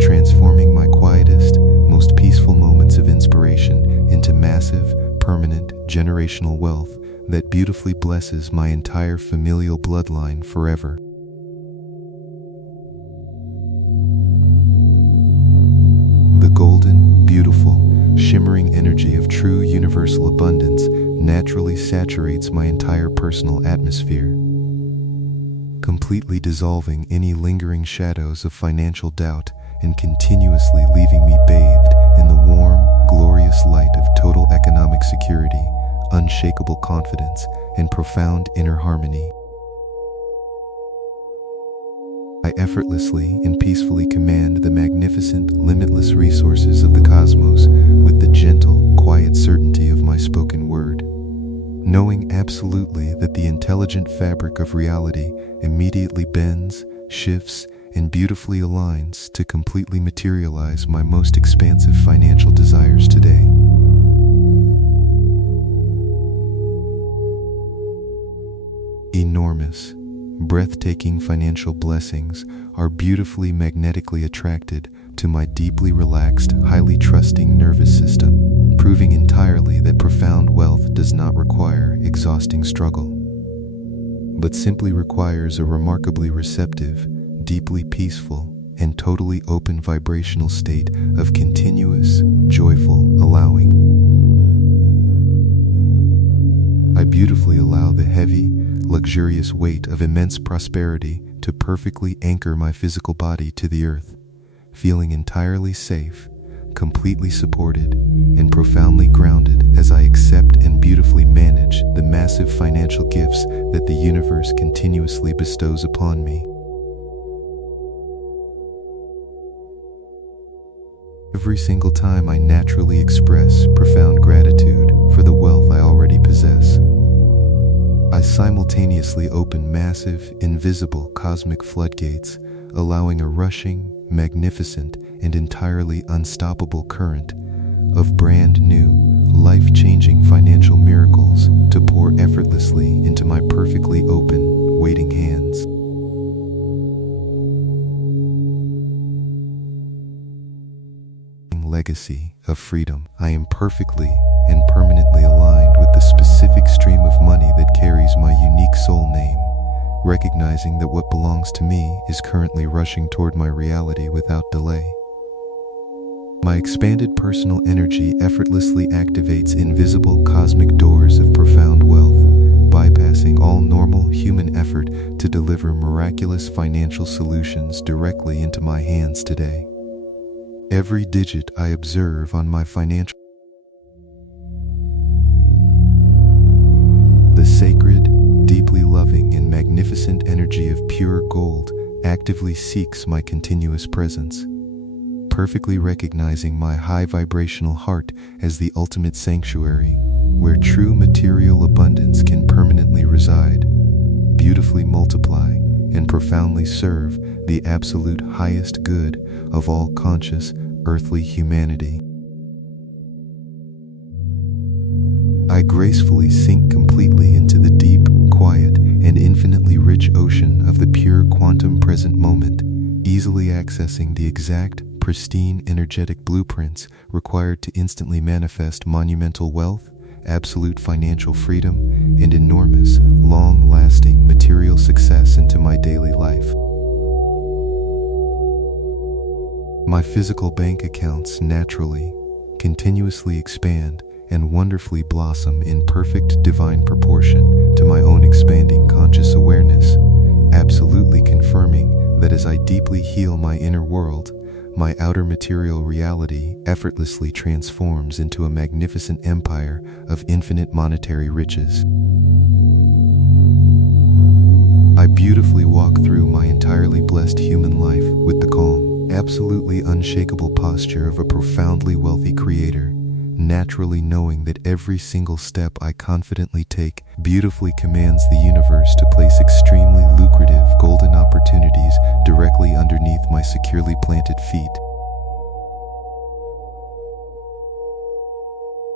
transforming my quietest, most peaceful moments of inspiration into massive, permanent, generational wealth that beautifully blesses my entire familial bloodline forever. The golden, beautiful, shimmering energy of true universal abundance naturally saturates my entire personal atmosphere, completely dissolving any lingering shadows of financial doubt and continuously leaving me bathed in the warm, glorious light of total economic security, unshakable confidence, and profound inner harmony. I effortlessly and peacefully command the magnificent, limitless resources of the cosmos with the gentle, quiet certainty of my spoken word, knowing absolutely that the intelligent fabric of reality immediately bends, shifts, and beautifully aligns to completely materialize my most expansive financial desires today. Enormous, breathtaking financial blessings are beautifully magnetically attracted to my deeply relaxed, highly trusting nervous system, proving entirely that profound wealth does not require exhausting struggle, but simply requires a remarkably receptive, deeply peaceful, and totally open vibrational state of continuous, joyful allowing. I beautifully allow the heavy, luxurious weight of immense prosperity to perfectly anchor my physical body to the earth, feeling entirely safe, completely supported, and profoundly grounded as I accept and beautifully manage the massive financial gifts that the universe continuously bestows upon me. Every single time I naturally express profound gratitude for the wealth I already possess, I simultaneously open massive, invisible cosmic floodgates, allowing a rushing, magnificent, and entirely unstoppable current of brand new, life-changing financial miracles to pour effortlessly into my perfectly open, waiting hands. Legacy of freedom. I am perfectly and permanently aligned with the specific stream of money that carries my unique soul name, recognizing that what belongs to me is currently rushing toward my reality without delay. My expanded personal energy effortlessly activates invisible cosmic doors of profound wealth, bypassing all normal human effort to deliver miraculous financial solutions directly into my hands today. Every digit I observe on my financial the sacred, deeply loving, and magnificent energy of pure gold actively seeks my continuous presence, perfectly recognizing my high-vibrational heart as the ultimate sanctuary, where true material abundance can permanently reside, beautifully multiply, and profoundly serve the absolute highest good of all conscious, earthly humanity. I gracefully sink completely into the deep, quiet, and infinitely rich ocean of the pure quantum present moment, easily accessing the exact, pristine energetic blueprints required to instantly manifest monumental wealth, absolute financial freedom, and enormous, long-lasting material success into my daily life. My physical bank accounts naturally, continuously expand and wonderfully blossom in perfect divine proportion to my own expanding conscious awareness, absolutely confirming that as I deeply heal my inner world, my outer material reality effortlessly transforms into a magnificent empire of infinite monetary riches. I beautifully walk through my entirely blessed human life with the calm, absolutely unshakable posture of a profoundly wealthy creator, naturally knowing that every single step I confidently take beautifully commands the universe to place extremely lucrative golden opportunities directly underneath my securely planted feet.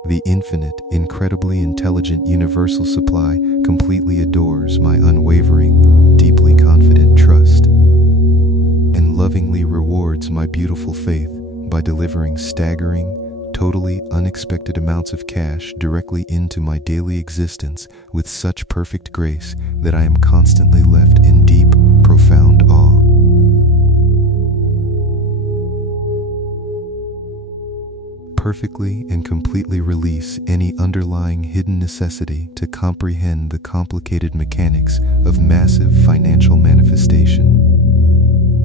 The infinite, incredibly intelligent universal supply completely adores my unwavering, deeply confident trust, and lovingly rewards my beautiful faith by delivering staggering, totally unexpected amounts of cash directly into my daily existence with such perfect grace that I am constantly left in deep, profound awe. Perfectly and completely release any underlying hidden necessity to comprehend the complicated mechanics of massive financial manifestation.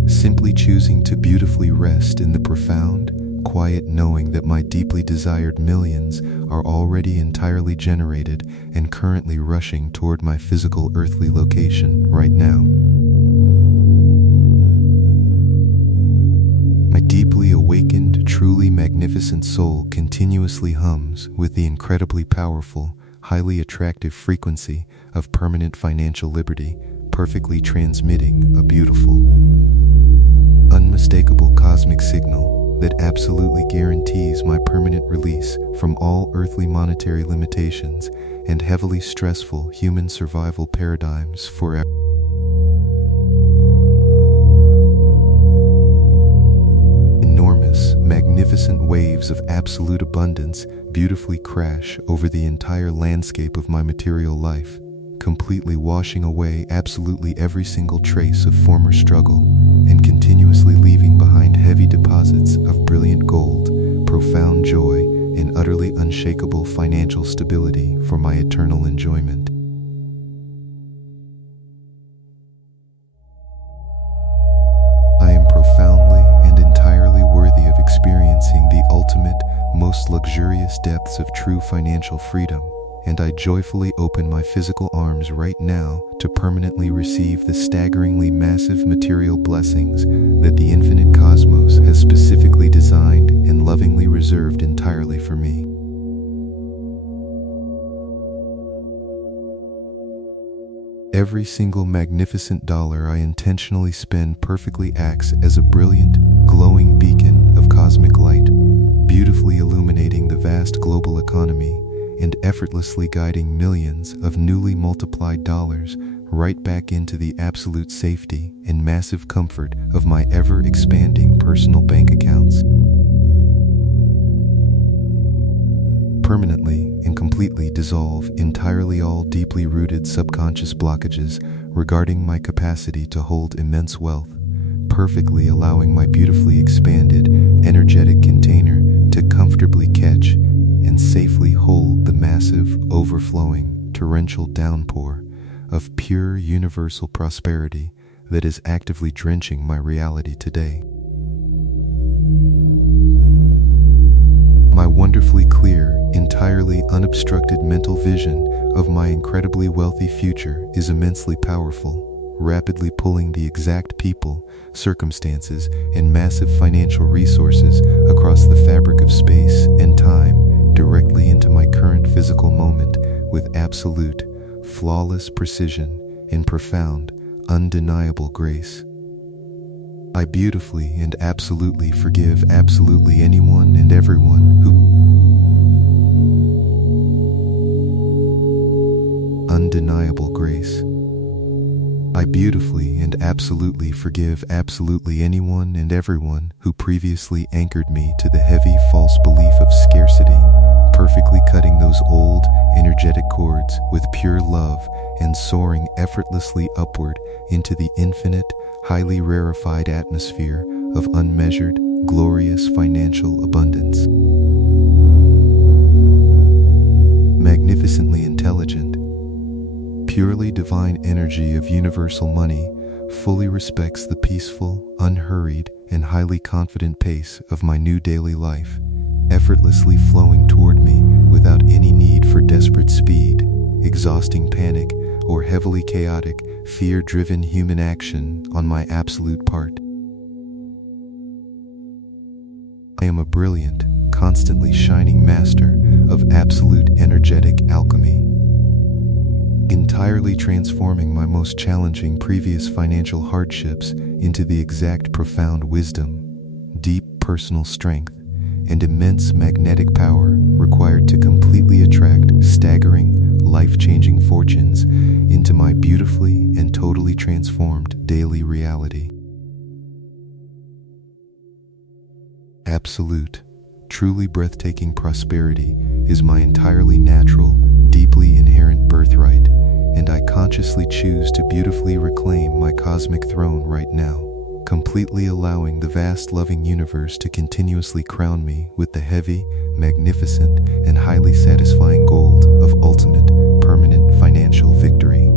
Simply choosing to beautifully rest in the profound, quiet knowing that my deeply desired millions are already entirely generated and currently rushing toward my physical earthly location right now. My deeply awakened, truly magnificent soul continuously hums with the incredibly powerful, highly attractive frequency of permanent financial liberty, perfectly transmitting a beautiful, unmistakable cosmic signal that absolutely guarantees my permanent release from all earthly monetary limitations and heavily stressful human survival paradigms forever. Enormous, magnificent waves of absolute abundance beautifully crash over the entire landscape of my material life, completely washing away absolutely every single trace of former struggle and continuously leaving heavy deposits of brilliant gold, profound joy, and utterly unshakable financial stability for my eternal enjoyment. I am profoundly and entirely worthy of experiencing the ultimate, most luxurious depths of true financial freedom, and I joyfully open my physical arms right now to permanently receive the staggeringly massive material blessings that the infinite cosmos has specifically designed and lovingly reserved entirely for me. Every single magnificent dollar I intentionally spend perfectly acts as a brilliant, glowing beacon of cosmic light, beautifully illuminating the vast global economy and effortlessly guiding millions of newly multiplied dollars right back into the absolute safety and massive comfort of my ever-expanding personal bank accounts. Permanently and completely dissolve entirely all deeply rooted subconscious blockages regarding my capacity to hold immense wealth, perfectly allowing my beautifully expanded, energetic container to comfortably catch and safely hold the massive, overflowing, torrential downpour of pure universal prosperity that is actively drenching my reality today. My wonderfully clear, entirely unobstructed mental vision of my incredibly wealthy future is immensely powerful, rapidly pulling the exact people, circumstances, and massive financial resources across the fabric of space and time directly into my current physical moment with absolute, flawless precision and profound, undeniable grace. I beautifully and absolutely forgive absolutely anyone and everyone who undeniable grace. I beautifully and absolutely forgive absolutely anyone and everyone who previously anchored me to the heavy false belief of scarcity, perfectly cutting those old, energetic cords with pure love and soaring effortlessly upward into the infinite, highly rarefied atmosphere of unmeasured, glorious financial abundance. Magnificently intelligent, purely divine energy of universal money fully respects the peaceful, unhurried, and highly confident pace of my new daily life, effortlessly flowing toward me without any need for desperate speed, exhausting panic, or heavily chaotic, fear-driven human action on my absolute part. I am a brilliant, constantly shining master of absolute energetic alchemy, entirely transforming my most challenging previous financial hardships into the exact profound wisdom, deep personal strength, and immense magnetic power required to completely attract staggering, life-changing fortunes into my beautifully and totally transformed daily reality. Absolute, truly breathtaking prosperity is my entirely natural, deeply inherent birthright, and I consciously choose to beautifully reclaim my cosmic throne right now, completely allowing the vast loving universe to continuously crown me with the heavy, magnificent, and highly satisfying gold of ultimate, permanent financial victory.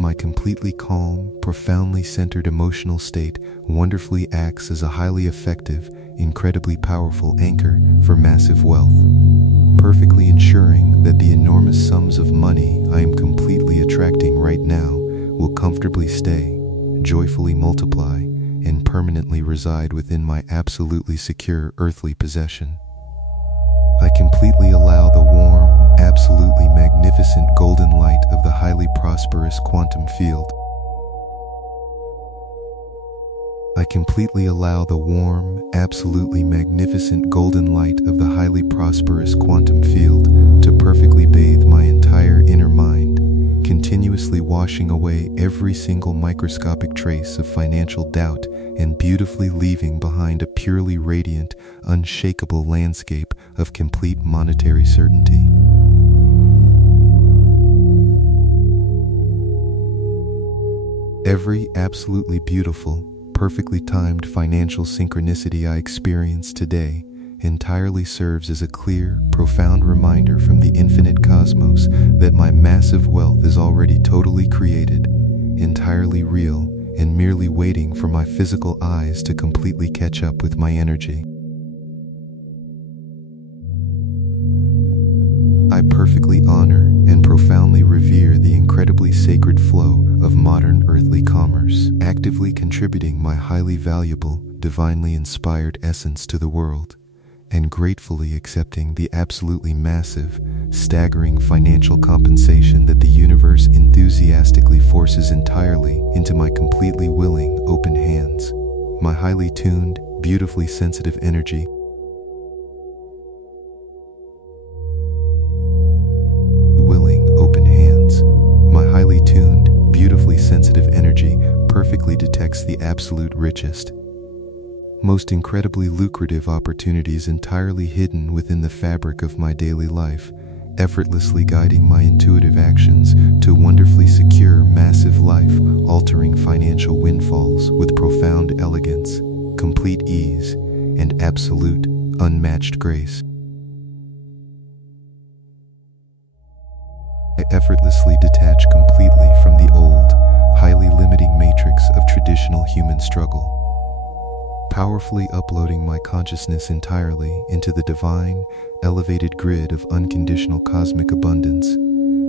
My completely calm, profoundly centered emotional state wonderfully acts as a highly effective, incredibly powerful anchor for massive wealth, perfectly ensuring that the enormous sums of money I am completely attracting right now will comfortably stay, joyfully multiply, and permanently reside within my absolutely secure earthly possession. I completely allow the warm, absolutely magnificent golden light of the highly prosperous quantum field. I completely allow the warm, absolutely magnificent golden light of the highly prosperous quantum field to perfectly bathe my entire inner mind, continuously washing away every single microscopic trace of financial doubt and beautifully leaving behind a purely radiant, unshakable landscape of complete monetary certainty. Every absolutely beautiful, perfectly timed financial synchronicity I experience today entirely serves as a clear, profound reminder from the infinite cosmos that my massive wealth is already totally created, entirely real, and merely waiting for my physical eyes to completely catch up with my energy. I perfectly honor and profoundly revere the incredibly sacred flow of modern earthly commerce, actively contributing my highly valuable, divinely inspired essence to the world, and gratefully accepting the absolutely massive, staggering financial compensation that the universe enthusiastically forces entirely into my completely willing, open hands. My highly tuned, beautifully sensitive energy perfectly detects the absolute richest, most incredibly lucrative opportunities entirely hidden within the fabric of my daily life, effortlessly guiding my intuitive actions to wonderfully secure massive life-altering financial windfalls with profound elegance, complete ease, and absolute, unmatched grace. I effortlessly detach completely from the old, highly limiting matrix of traditional human struggle, powerfully uploading my consciousness entirely into the divine, elevated grid of unconditional cosmic abundance,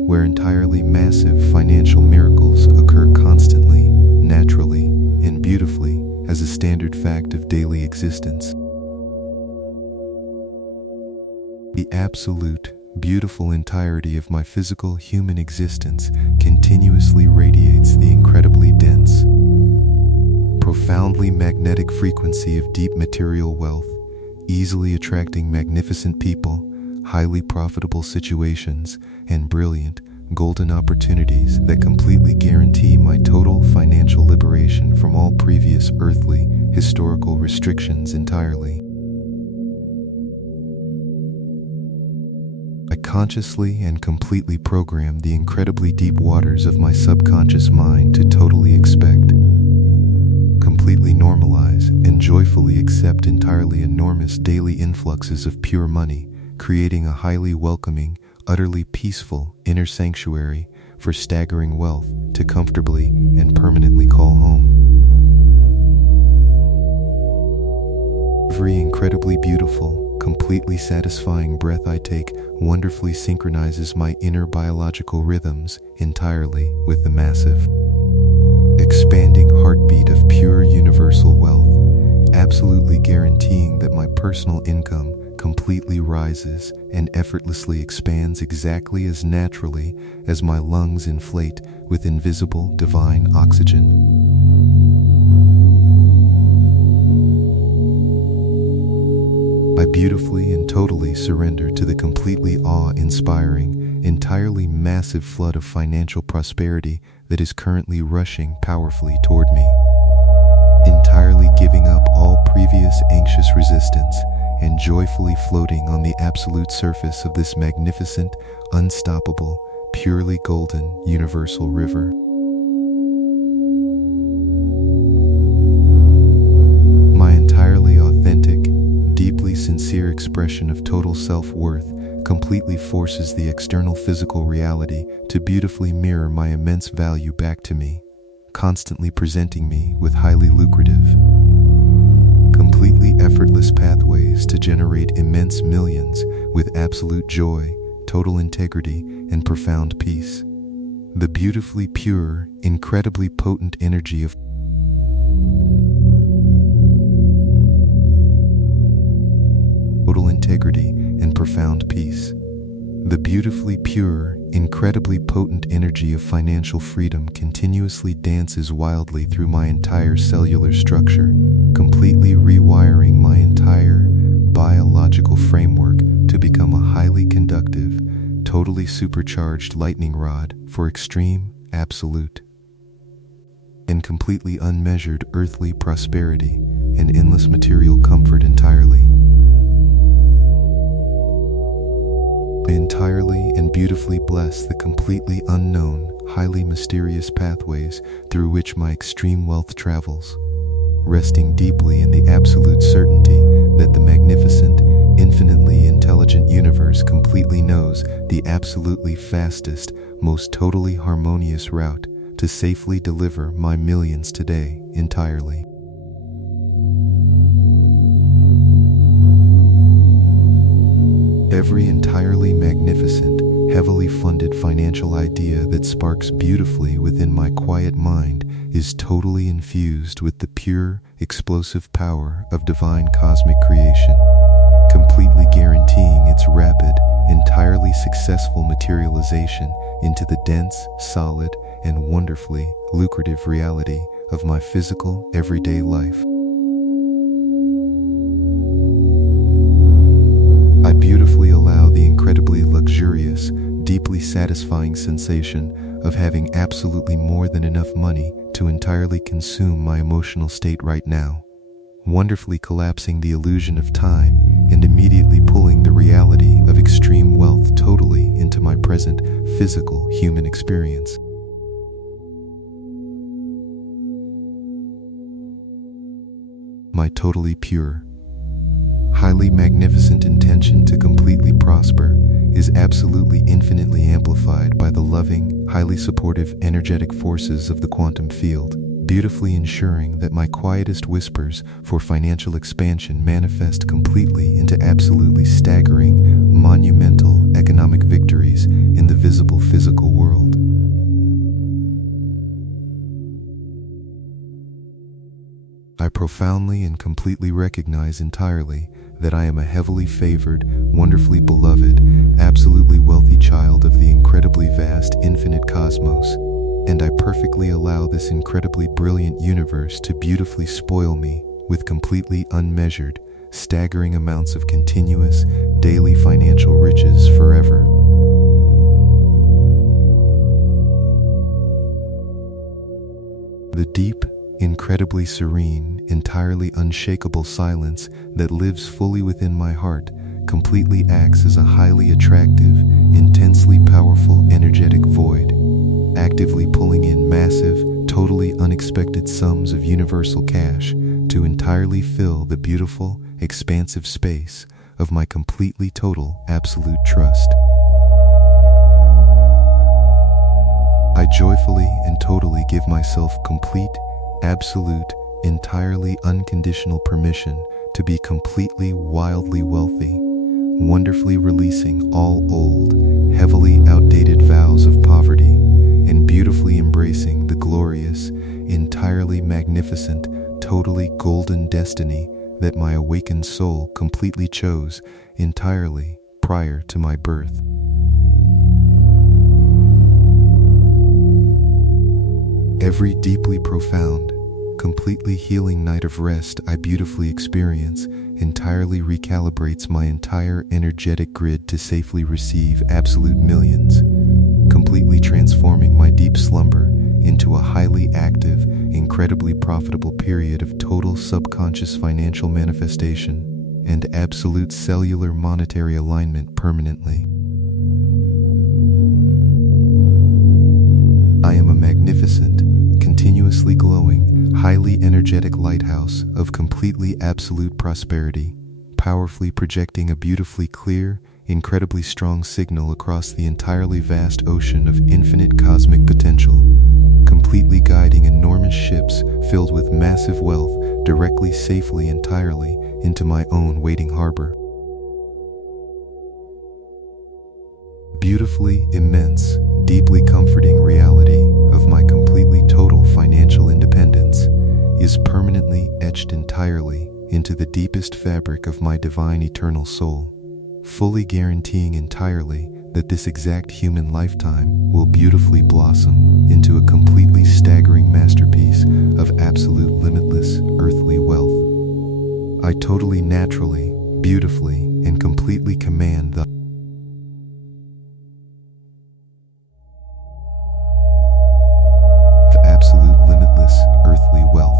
where entirely massive financial miracles occur constantly, naturally, and beautifully as a standard fact of daily existence. The absolute, beautiful entirety of my physical human existence continuously radiates the incredibly dense, profoundly magnetic frequency of deep material wealth, easily attracting magnificent people, highly profitable situations, and brilliant, golden opportunities that completely guarantee my total financial liberation from all previous earthly, historical restrictions entirely. I consciously and completely program the incredibly deep waters of my subconscious mind to totally expect, completely normalize, and joyfully accept entirely enormous daily influxes of pure money, creating a highly welcoming, utterly peaceful inner sanctuary for staggering wealth to comfortably and permanently call home. Every incredibly beautiful, completely satisfying breath I take wonderfully synchronizes my inner biological rhythms entirely with the massive, expanding heartbeat of pure universal wealth, absolutely guaranteeing that my personal income completely rises and effortlessly expands exactly as naturally as my lungs inflate with invisible divine oxygen. I beautifully and totally surrender to the completely awe-inspiring, entirely massive flood of financial prosperity that is currently rushing powerfully toward me, entirely giving up all previous anxious resistance and joyfully floating on the absolute surface of this magnificent, unstoppable, purely golden, universal river. My entirely authentic, deeply sincere expression of total self-worth completely forces the external physical reality to beautifully mirror my immense value back to me, constantly presenting me with highly lucrative, completely effortless pathways to generate immense millions with absolute joy, total integrity, and profound peace. The beautifully pure, incredibly potent energy of total integrity and profound peace. The beautifully pure, incredibly potent energy of financial freedom continuously dances wildly through my entire cellular structure, completely rewiring my entire biological framework to become a highly conductive, totally supercharged lightning rod for extreme, absolute, and completely unmeasured earthly prosperity and endless material comfort entirely. I entirely and beautifully bless the completely unknown, highly mysterious pathways through which my extreme wealth travels, resting deeply in the absolute certainty that the magnificent, infinitely intelligent universe completely knows the absolutely fastest, most totally harmonious route to safely deliver my millions today entirely. Every entirely magnificent, heavily funded financial idea that sparks beautifully within my quiet mind is totally infused with the pure, explosive power of divine cosmic creation, completely guaranteeing its rapid, entirely successful materialization into the dense, solid, and wonderfully lucrative reality of my physical, everyday life. I beautifully allow the incredibly luxurious, deeply satisfying sensation of having absolutely more than enough money to entirely consume my emotional state right now, wonderfully collapsing the illusion of time and immediately pulling the reality of extreme wealth totally into my present physical human experience. My totally pure, highly magnificent intention to completely prosper is absolutely infinitely amplified by the loving, highly supportive energetic forces of the quantum field, beautifully ensuring that my quietest whispers for financial expansion manifest completely into absolutely staggering, monumental economic victories in the visible physical world. I profoundly and completely recognize entirely that I am a heavily favored, wonderfully beloved, absolutely wealthy child of the incredibly vast infinite cosmos, and I perfectly allow this incredibly brilliant universe to beautifully spoil me with completely unmeasured, staggering amounts of continuous, daily financial riches forever. The deep, incredibly serene, entirely unshakable silence that lives fully within my heart completely acts as a highly attractive, intensely powerful energetic void, actively pulling in massive, totally unexpected sums of universal cash to entirely fill the beautiful, expansive space of my completely total absolute trust. I joyfully and totally give myself complete, absolute, entirely unconditional permission to be completely wildly wealthy, wonderfully releasing all old, heavily outdated vows of poverty, and beautifully embracing the glorious, entirely magnificent, totally golden destiny that my awakened soul completely chose entirely prior to my birth. Every deeply profound, completely healing night of rest I beautifully experience entirely recalibrates my entire energetic grid to safely receive absolute millions, completely transforming my deep slumber into a highly active, incredibly profitable period of total subconscious financial manifestation and absolute cellular monetary alignment permanently. I am a magnificent, continuously glowing, highly energetic lighthouse of completely absolute prosperity, powerfully projecting a beautifully clear, incredibly strong signal across the entirely vast ocean of infinite cosmic potential, completely guiding enormous ships filled with massive wealth directly, safely, entirely into my own waiting harbor. Beautifully immense, deeply comforting reality of my completely total financial independence is permanently etched entirely into the deepest fabric of my divine eternal soul, fully guaranteeing entirely that this exact human lifetime will beautifully blossom into a completely staggering masterpiece of absolute limitless earthly wealth. I totally naturally, beautifully, and completely command the absolute limitless earthly wealth.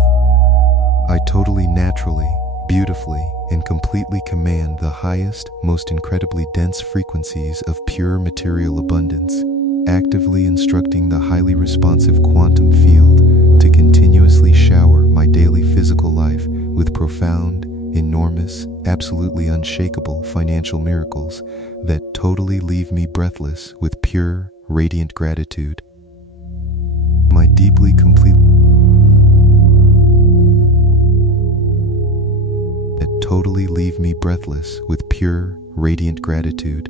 I totally naturally, beautifully, and completely command the highest, most incredibly dense frequencies of pure material abundance, actively instructing the highly responsive quantum field to continuously shower my daily physical life with profound, enormous enormous, absolutely unshakable financial miracles that totally leave me breathless with pure, radiant gratitude. My deeply complete that totally leave me breathless with pure, radiant gratitude.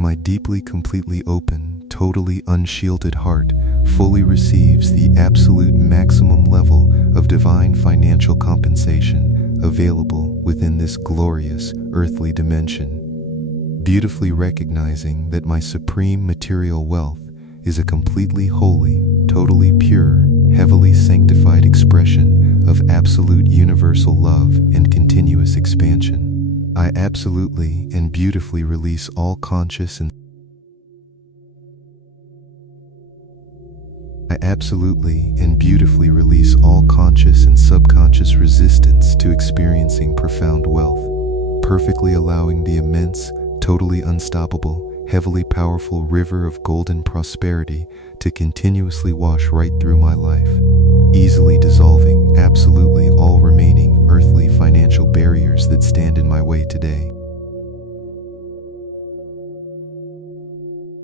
My deeply completely open, totally unshielded heart fully receives the absolute maximum level of divine financial compensation available within this glorious earthly dimension, beautifully recognizing that my supreme material wealth is a completely holy, totally pure, heavily sanctified expression of absolute universal love and continuous expansion. I absolutely and beautifully release all conscious and subconscious resistance to experiencing profound wealth, perfectly allowing the immense, totally unstoppable, heavily powerful river of golden prosperity to continuously wash right through my life, easily dissolving absolutely all remaining earthly financial barriers that stand in my way today.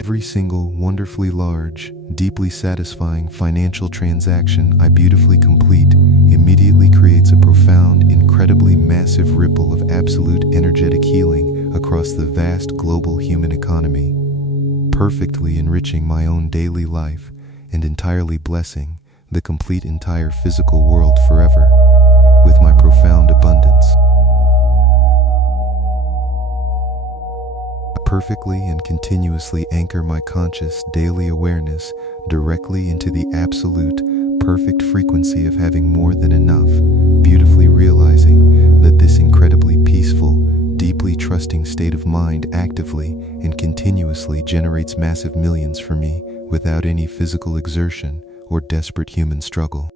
Every single wonderfully large, deeply satisfying financial transaction I beautifully complete immediately creates a profound, incredibly massive ripple of absolute energetic healing across the vast global human economy, perfectly enriching my own daily life and entirely blessing the complete entire physical world forever with my profound abundance. Perfectly and continuously anchor my conscious daily awareness directly into the absolute, perfect frequency of having more than enough, beautifully realizing that this incredibly peaceful, deeply trusting state of mind actively and continuously generates massive millions for me without any physical exertion or desperate human struggle.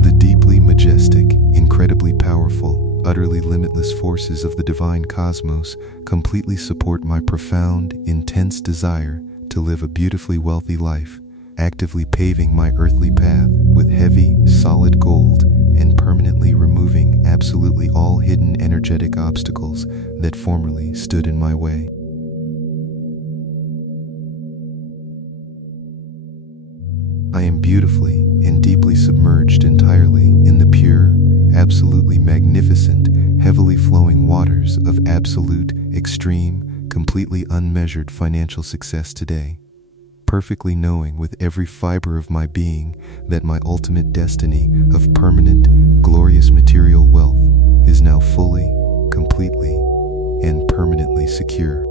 The deeply majestic, incredibly powerful, utterly limitless forces of the divine cosmos completely support my profound, intense desire to live a beautifully wealthy life, actively paving my earthly path with heavy, solid gold and permanently removing absolutely all hidden energetic obstacles that formerly stood in my way. I am beautifully and deeply submerged entirely in the pure, absolutely magnificent, heavily flowing waters of absolute, extreme, completely unmeasured financial success today, perfectly knowing with every fiber of my being that my ultimate destiny of permanent, glorious material wealth is now fully, completely, and permanently secure.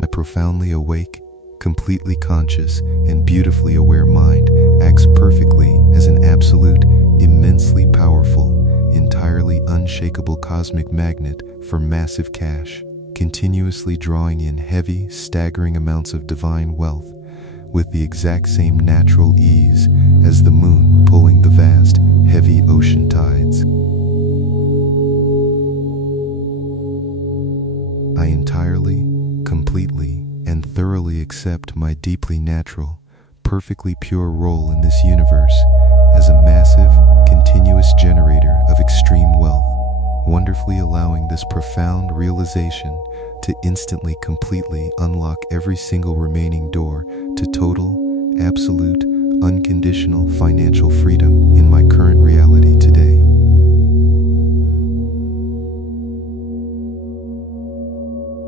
My profoundly awake, completely conscious, and beautifully aware mind acts perfectly as an absolute, immensely powerful, entirely unshakable cosmic magnet for massive cash, continuously drawing in heavy, staggering amounts of divine wealth with the exact same natural ease as the moon pulling the vast, heavy ocean tides. I entirely, completely, and thoroughly accept my deeply natural, perfectly pure role in this universe as a massive, continuous generator of extreme wealth, wonderfully allowing this profound realization to instantly, completely unlock every single remaining door to total, absolute, unconditional financial freedom in my current reality today.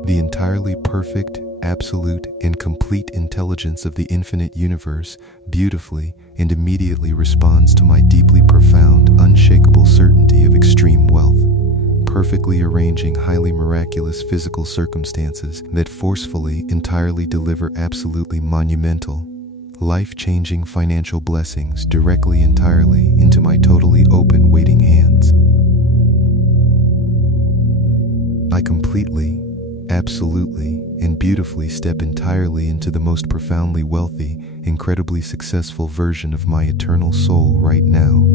The entirely perfect, absolute, and complete intelligence of the infinite universe beautifully and immediately responds to my deeply profound, unshakable certainty of extreme wealth, perfectly arranging highly miraculous physical circumstances that forcefully, entirely deliver absolutely monumental, life-changing financial blessings directly, entirely into my totally open, waiting hands. I completely, absolutely, and beautifully step entirely into the most profoundly wealthy, incredibly successful version of my eternal soul right now,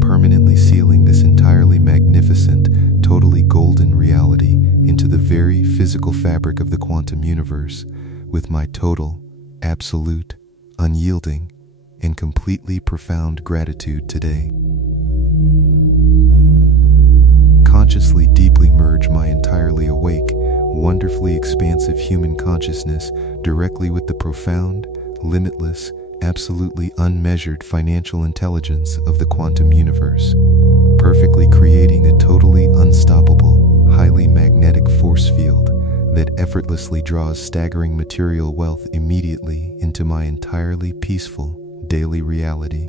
permanently sealing this entirely magnificent, totally golden reality into the very physical fabric of the quantum universe with my total, absolute, unyielding, and completely profound gratitude today. Consciously deeply merge my entirely awake, wonderfully expansive human consciousness directly with the profound, limitless, absolutely unmeasured financial intelligence of the quantum universe, perfectly creating a totally unstoppable, highly magnetic force field that effortlessly draws staggering material wealth immediately into my entirely peaceful daily reality.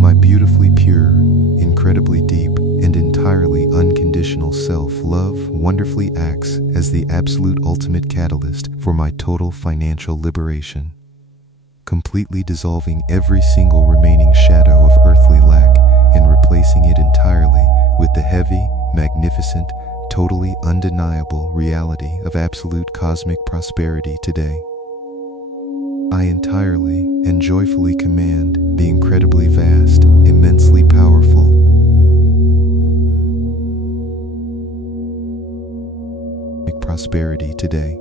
My beautifully pure, incredibly deep, and entirely unconditional self-love wonderfully acts as the absolute ultimate catalyst for my total financial liberation, completely dissolving every single remaining shadow of earthly lack and replacing it entirely with the heavy, magnificent, totally undeniable reality of absolute cosmic prosperity today. I entirely and joyfully command the incredibly vast, immensely powerful, prosperity today.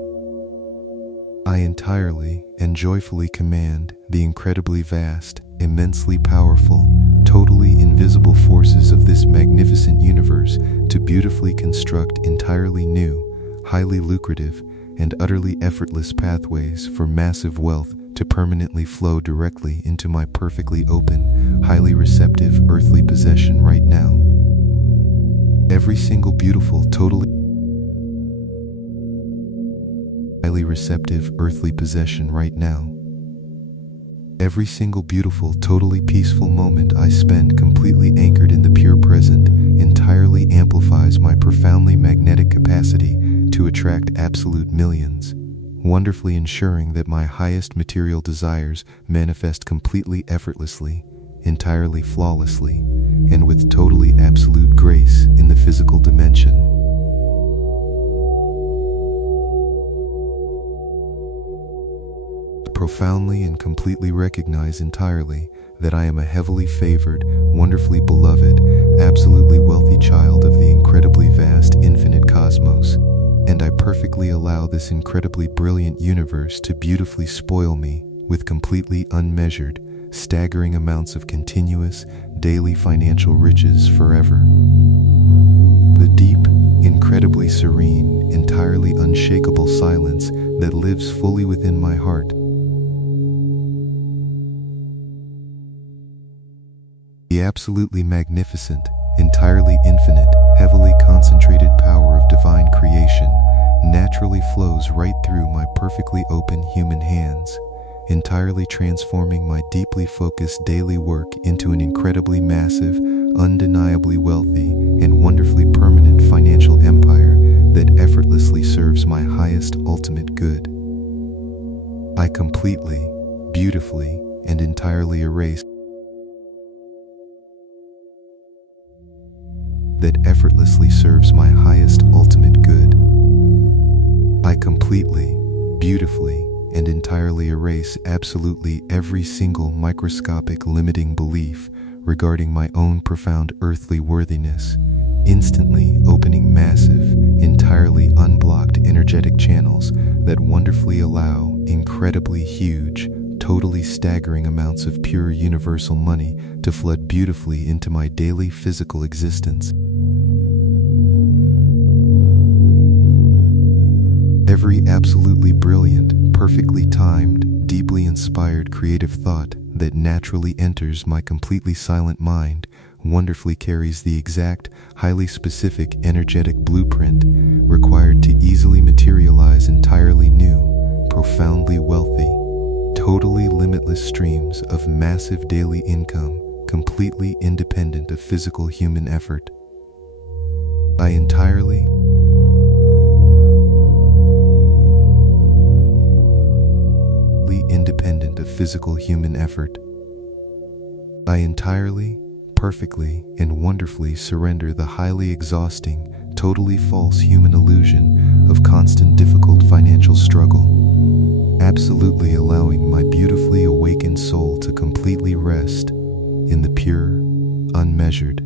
I entirely and joyfully command the incredibly vast, immensely powerful, totally invisible forces of this magnificent universe to beautifully construct entirely new, highly lucrative, and utterly effortless pathways for massive wealth to permanently flow directly into my perfectly open, highly receptive earthly possession right now. Every single beautiful, totally highly receptive earthly possession right now. Every single beautiful, totally peaceful moment I spend completely anchored in the pure present entirely amplifies my profoundly magnetic capacity to attract absolute millions, wonderfully ensuring that my highest material desires manifest completely effortlessly, entirely flawlessly, and with totally absolute grace in the physical dimension. I profoundly and completely recognize entirely that I am a heavily favored, wonderfully beloved, absolutely wealthy child of the incredibly vast infinite cosmos, and I perfectly allow this incredibly brilliant universe to beautifully spoil me with completely unmeasured, staggering amounts of continuous, daily financial riches forever. The deep, incredibly serene, entirely unshakable silence that lives fully within my heart, the absolutely magnificent, entirely infinite, heavily concentrated power of divine creation naturally flows right through my perfectly open human hands, entirely transforming my deeply focused daily work into an incredibly massive, undeniably wealthy, and wonderfully permanent financial empire that effortlessly serves my highest ultimate good. I completely, beautifully, and entirely erase that effortlessly serves my highest ultimate good. I completely, beautifully, and entirely erase absolutely every single microscopic limiting belief regarding my own profound earthly worthiness, instantly opening massive, entirely unblocked energetic channels that wonderfully allow incredibly huge, totally staggering amounts of pure universal money to flood beautifully into my daily physical existence. Every absolutely brilliant, perfectly timed, deeply inspired creative thought that naturally enters my completely silent mind wonderfully carries the exact, highly specific energetic blueprint required to easily materialize entirely new, profoundly wealthy, totally limitless streams of massive daily income completely independent of physical human effort. I entirely independent of physical human effort. I entirely, perfectly, and wonderfully surrender the highly exhausting, totally false human illusion of constant difficult financial struggle, absolutely allowing my beautifully awakened soul to completely rest in the pure, unmeasured,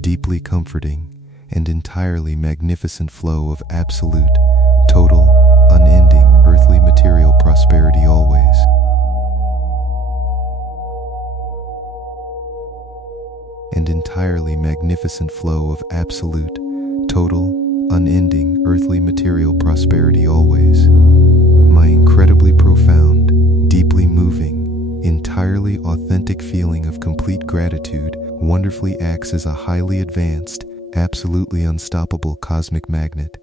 deeply comforting, and entirely magnificent flow of absolute, total, unending, earthly material prosperity always. And entirely magnificent flow of absolute, total, unending, earthly material prosperity always. My incredibly profound, deeply moving, entirely authentic feeling of complete gratitude wonderfully acts as a highly advanced, absolutely unstoppable cosmic magnet,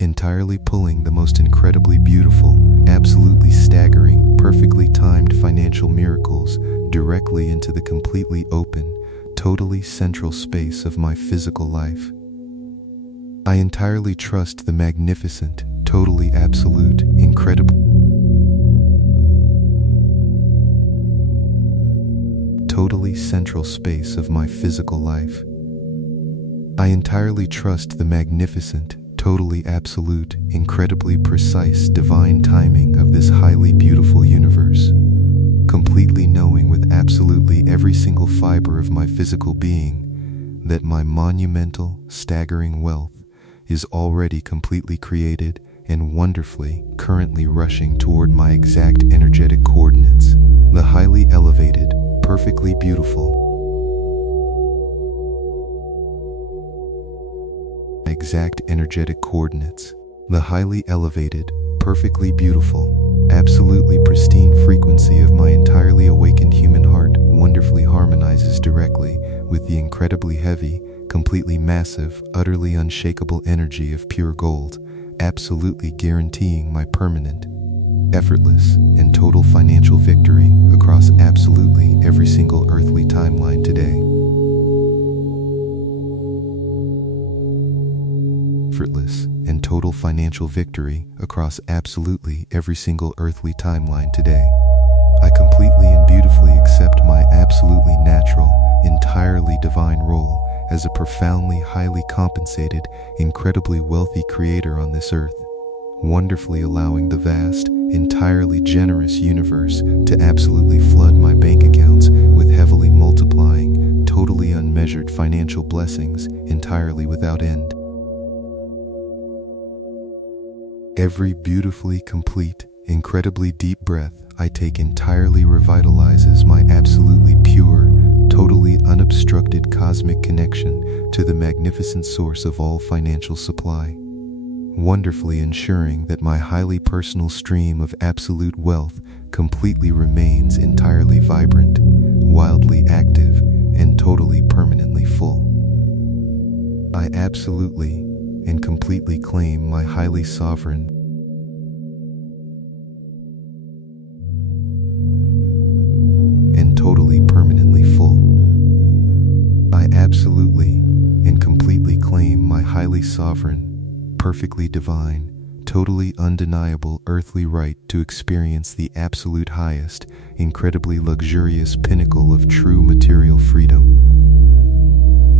entirely pulling the most incredibly beautiful, absolutely staggering, perfectly timed financial miracles directly into the completely open, totally central space of my physical life. I entirely trust the magnificent, totally absolute, incredible, totally central space of my physical life. I entirely trust the magnificent, totally absolute, incredibly precise divine timing of this highly beautiful universe, completely knowing with absolutely every single fiber of my physical being that my monumental, staggering wealth is already completely created and wonderfully currently rushing toward my exact energetic coordinates, the highly elevated, perfectly beautiful, exact energetic coordinates, the highly elevated, perfectly beautiful, absolutely pristine frequency of my entirely awakened human heart wonderfully harmonizes directly with the incredibly heavy, completely massive, utterly unshakable energy of pure gold, absolutely guaranteeing my permanent, effortless, and total financial victory across absolutely every single earthly timeline today. Effortless and total financial victory across absolutely every single earthly timeline today. I completely and beautifully accept my absolutely natural, entirely divine role as a profoundly highly compensated, incredibly wealthy creator on this earth, wonderfully allowing the vast, entirely generous universe to absolutely flood my bank accounts with heavily multiplying, totally unmeasured financial blessings entirely without end. Every beautifully complete, incredibly deep breath I take entirely revitalizes my absolutely pure, totally unobstructed cosmic connection to the magnificent source of all financial supply, wonderfully ensuring that my highly personal stream of absolute wealth completely remains entirely vibrant, wildly active, and totally permanently full. I absolutely and completely claim my highly sovereign and totally permanently full. I absolutely and completely claim my highly sovereign, perfectly divine, totally undeniable earthly right to experience the absolute highest, incredibly luxurious pinnacle of true material freedom,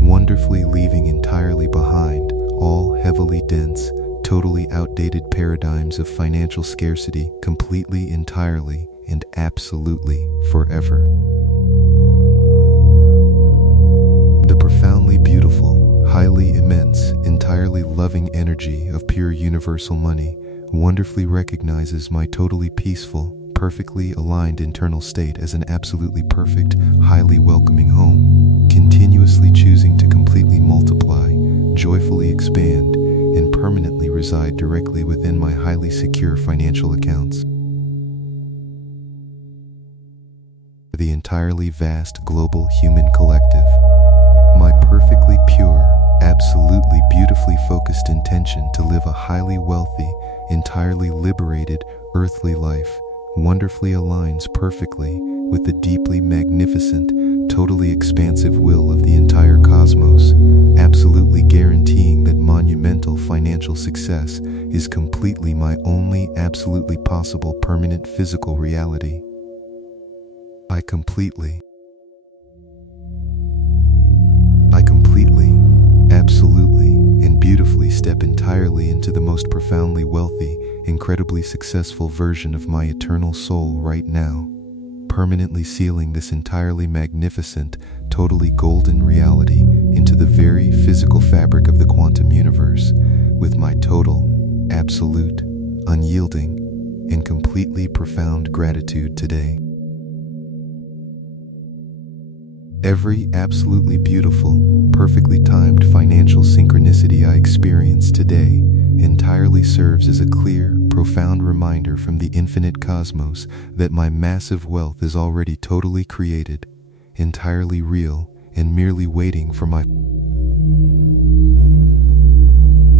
wonderfully leaving entirely behind all heavily dense, totally outdated paradigms of financial scarcity completely, entirely, and absolutely forever. The profoundly beautiful, highly immense, entirely loving energy of pure universal money wonderfully recognizes my totally peaceful, perfectly aligned internal state as an absolutely perfect, highly welcoming home, continuously choosing to completely multiply, joyfully expand, and permanently reside directly within my highly secure financial accounts. The entirely vast global human collective, my perfectly pure, absolutely beautifully focused intention to live a highly wealthy, entirely liberated earthly life wonderfully aligns perfectly with the deeply magnificent, totally expansive will of the entire cosmos, absolutely guaranteeing that monumental financial success is completely my only absolutely possible permanent physical reality. I completely, absolutely, and beautifully step entirely into the most profoundly wealthy, incredibly successful version of my eternal soul right now, permanently sealing this entirely magnificent, totally golden reality into the very physical fabric of the quantum universe with my total, absolute, unyielding, and completely profound gratitude today. Every absolutely beautiful, perfectly timed financial synchronicity I experience today entirely serves as a clear, profound reminder from the infinite cosmos that my massive wealth is already totally created, entirely real, and merely waiting for my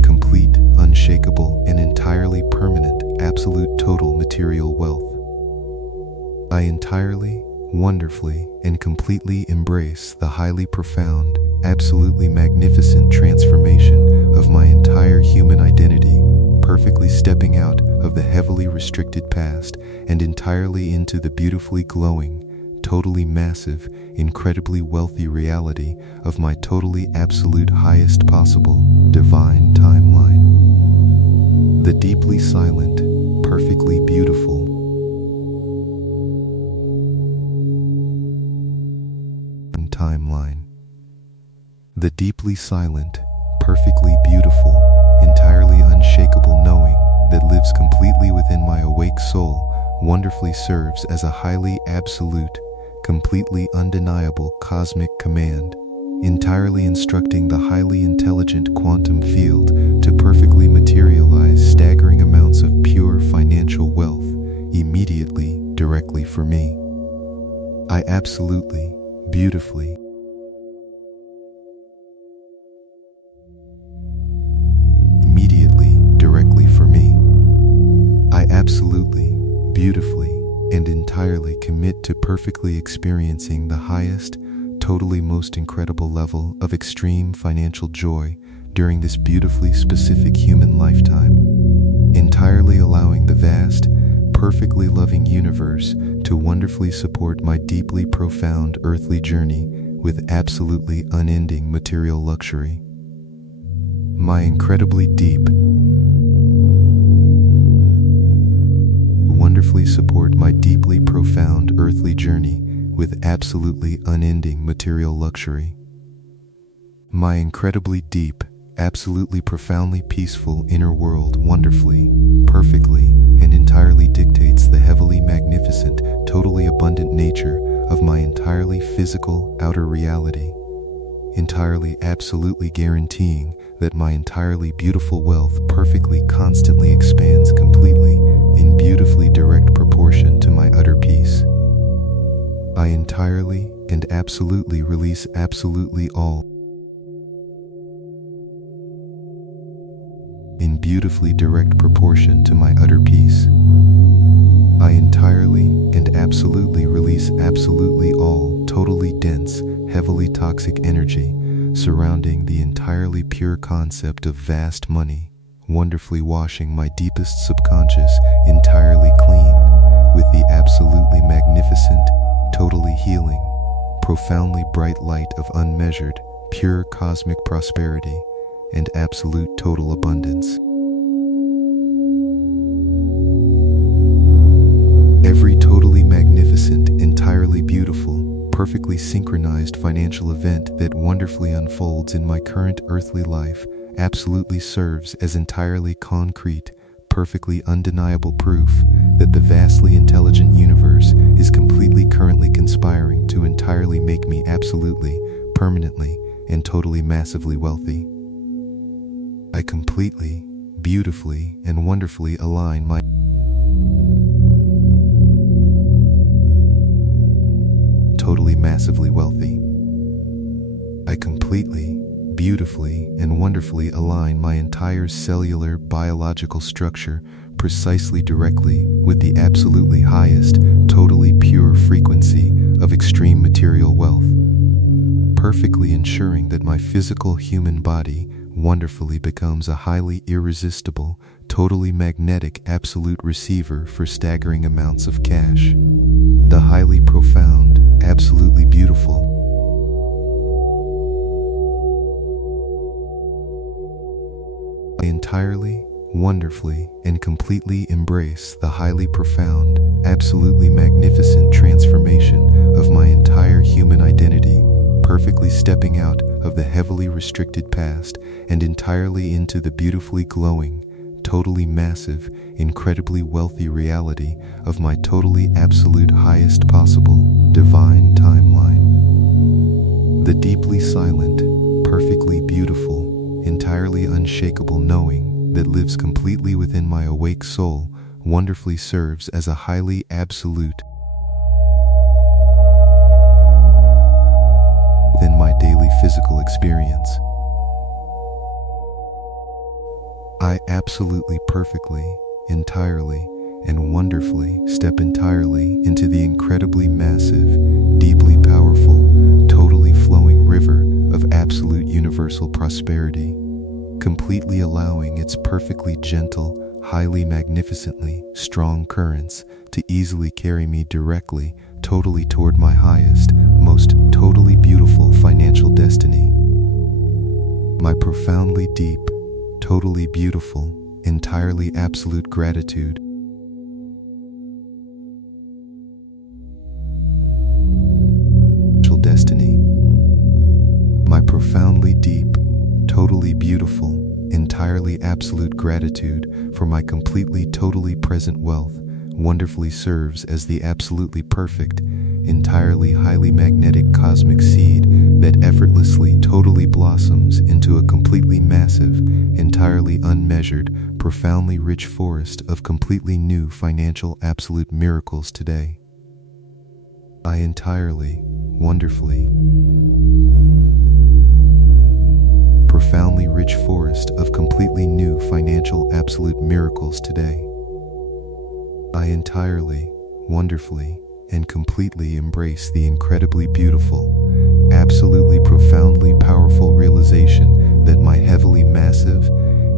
complete, unshakable, and entirely permanent, absolute total material wealth. I entirely, wonderfully, and completely embrace the highly profound, absolutely magnificent transformation of my entire human identity, perfectly stepping out of the heavily restricted past and entirely into the beautifully glowing, totally massive, incredibly wealthy reality of my totally absolute highest possible divine timeline. The deeply silent, perfectly beautiful timeline. The deeply silent, perfectly beautiful, entirely unshakable knowing that lives completely within my awake soul wonderfully serves as a highly absolute, completely undeniable cosmic command, entirely instructing the highly intelligent quantum field to perfectly materialize staggering amounts of pure financial wealth immediately, directly for me. I absolutely, beautifully, immediately, directly for me. I absolutely, beautifully, and entirely commit to perfectly experiencing the highest, totally most incredible level of extreme financial joy during this beautifully specific human lifetime, entirely allowing the vast, perfectly loving universe to wonderfully support my deeply profound earthly journey with absolutely unending material luxury. My incredibly deep, wonderfully support my deeply profound earthly journey with absolutely unending material luxury. My incredibly deep, absolutely profoundly peaceful inner world wonderfully, perfectly, and entirely dictates the heavily magnificent, totally abundant nature of my entirely physical outer reality, entirely absolutely guaranteeing that my entirely beautiful wealth perfectly constantly expands completely in beautifully direct proportion to my utter peace. I entirely and absolutely release absolutely all in beautifully direct proportion to my utter peace. I entirely and absolutely release absolutely all totally dense, heavily toxic energy surrounding the entirely pure concept of vast money, wonderfully washing my deepest subconscious entirely clean with the absolutely magnificent, totally healing, profoundly bright light of unmeasured, pure cosmic prosperity and absolute total abundance. Every totally magnificent, entirely beautiful, perfectly synchronized financial event that wonderfully unfolds in my current earthly life absolutely serves as entirely concrete, perfectly undeniable proof that the vastly intelligent universe is completely currently conspiring to entirely make me absolutely, permanently, and totally massively wealthy. I completely, beautifully, and wonderfully align my totally massively wealthy. I completely, beautifully, and wonderfully align my entire cellular biological structure precisely directly with the absolutely highest, totally pure frequency of extreme material wealth, perfectly ensuring that my physical human body wonderfully becomes a highly irresistible, totally magnetic absolute receiver for staggering amounts of cash. The highly profound, absolutely beautiful, I entirely, wonderfully, and completely embrace the highly profound, absolutely magnificent transformation of my entire human identity, perfectly stepping out of the heavily restricted past and entirely into the beautifully glowing, totally massive, incredibly wealthy reality of my totally absolute highest possible divine timeline. The deeply silent, perfectly beautiful, entirely unshakable knowing that lives completely within my awake soul wonderfully serves as a highly absolute within my daily physical experience. I absolutely perfectly, entirely, and wonderfully step entirely into the incredibly massive, deeply powerful, totally flowing river of absolute universal prosperity, completely allowing its perfectly gentle, highly magnificently strong currents to easily carry me directly, totally toward my highest, most totally beautiful financial destiny. My profoundly deep, totally beautiful, entirely absolute gratitude destiny. My profoundly deep, totally beautiful, entirely absolute gratitude for my completely totally present wealth wonderfully serves as the absolutely perfect, entirely highly magnetic cosmic seed that effortlessly totally blossoms into a completely massive, entirely unmeasured, profoundly rich forest of completely new financial absolute miracles today. I entirely, wonderfully, profoundly rich forest of completely new financial absolute miracles today. I entirely, wonderfully, and completely embrace the incredibly beautiful, absolutely profoundly powerful realization that my heavily massive,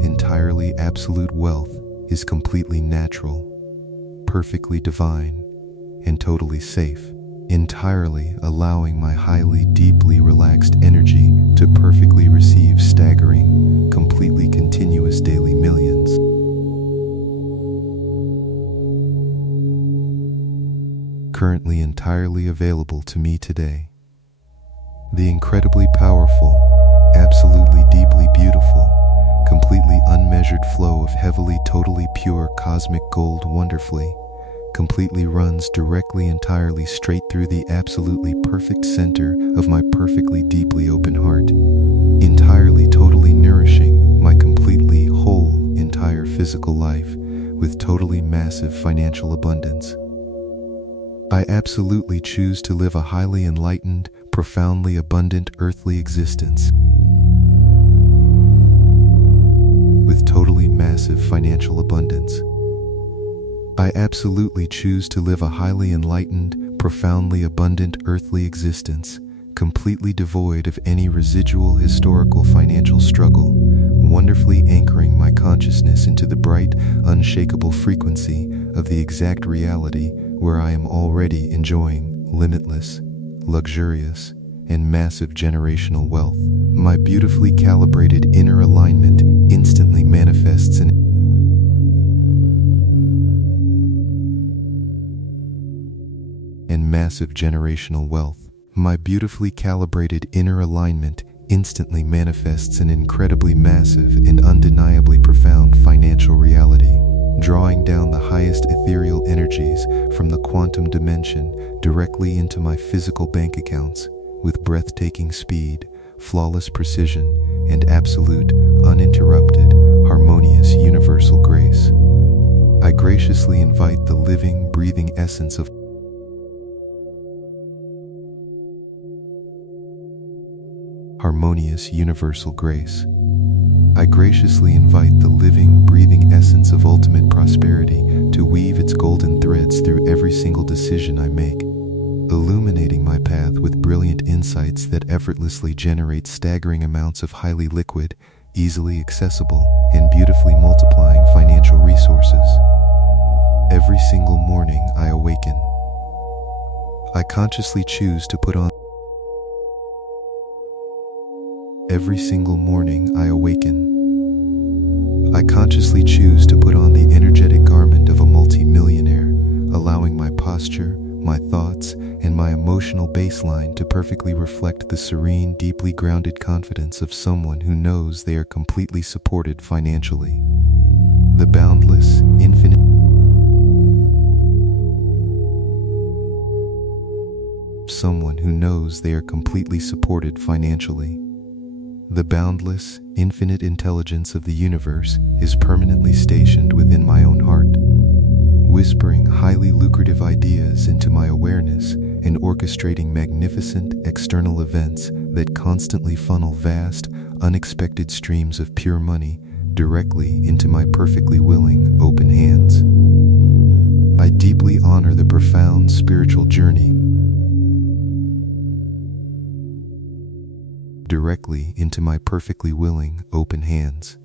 entirely absolute wealth is completely natural, perfectly divine, and totally safe, entirely allowing my highly deeply relaxed energy to perfectly receive staggering, completely continuous daily millions. Currently entirely available to me today. The incredibly powerful, absolutely deeply beautiful, completely unmeasured flow of heavily totally pure cosmic gold wonderfully, completely runs directly entirely straight through the absolutely perfect center of my perfectly deeply open heart, entirely totally nourishing my completely whole entire physical life with totally massive financial abundance. I absolutely choose to live a highly enlightened, profoundly abundant earthly existence with totally massive financial abundance. I absolutely choose to live a highly enlightened, profoundly abundant earthly existence, completely devoid of any residual historical financial struggle, wonderfully anchoring my consciousness into the bright, unshakable frequency of the exact reality where I am already enjoying limitless, luxurious, and massive generational wealth. My beautifully calibrated inner alignment instantly manifests in massive generational wealth. My beautifully calibrated inner alignment instantly manifests an incredibly massive and undeniably profound financial reality, drawing down the highest ethereal energies from the quantum dimension directly into my physical bank accounts with breathtaking speed, flawless precision, and absolute, uninterrupted, harmonious universal grace. I graciously invite the living, breathing essence of harmonious universal grace. I graciously invite the living, breathing essence of ultimate prosperity to weave its golden threads through every single decision I make, illuminating my path with brilliant insights that effortlessly generate staggering amounts of highly liquid, easily accessible, and beautifully multiplying financial resources. Every single morning I awaken, I consciously choose to put on Every single morning I awaken, I consciously choose to put on the energetic garment of a multi-millionaire, allowing my posture, my thoughts, and my emotional baseline to perfectly reflect the serene, deeply grounded confidence of someone who knows they are completely supported financially. the boundless, infinite someone who knows they are completely supported financially. The boundless, infinite intelligence of the universe is permanently stationed within my own heart, whispering highly lucrative ideas into my awareness and orchestrating magnificent external events that constantly funnel vast, unexpected streams of pure money directly into my perfectly willing, open hands. I deeply honor the profound spiritual journey directly into my perfectly willing, open hands.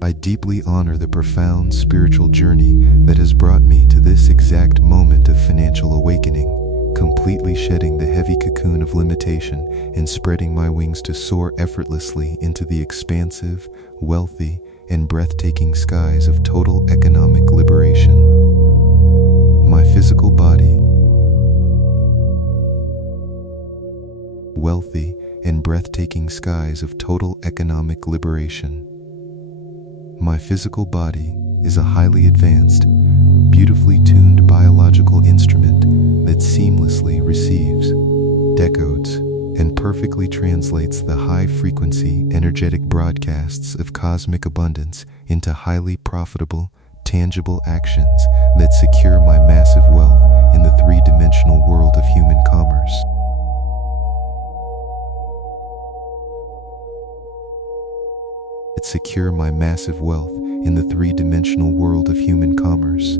I deeply honor the profound spiritual journey that has brought me to this exact moment of financial awakening, completely shedding the heavy cocoon of limitation and spreading my wings to soar effortlessly into the expansive, wealthy, and breathtaking skies of total economic liberation. My physical body, wealthy, and breathtaking skies of total economic liberation. My physical body is a highly advanced, beautifully tuned biological instrument that seamlessly receives, decodes, and perfectly translates the high-frequency energetic broadcasts of cosmic abundance into highly profitable, tangible actions that secure my massive wealth in the three-dimensional world of human commerce. Secure my massive wealth in the three-dimensional world of human commerce.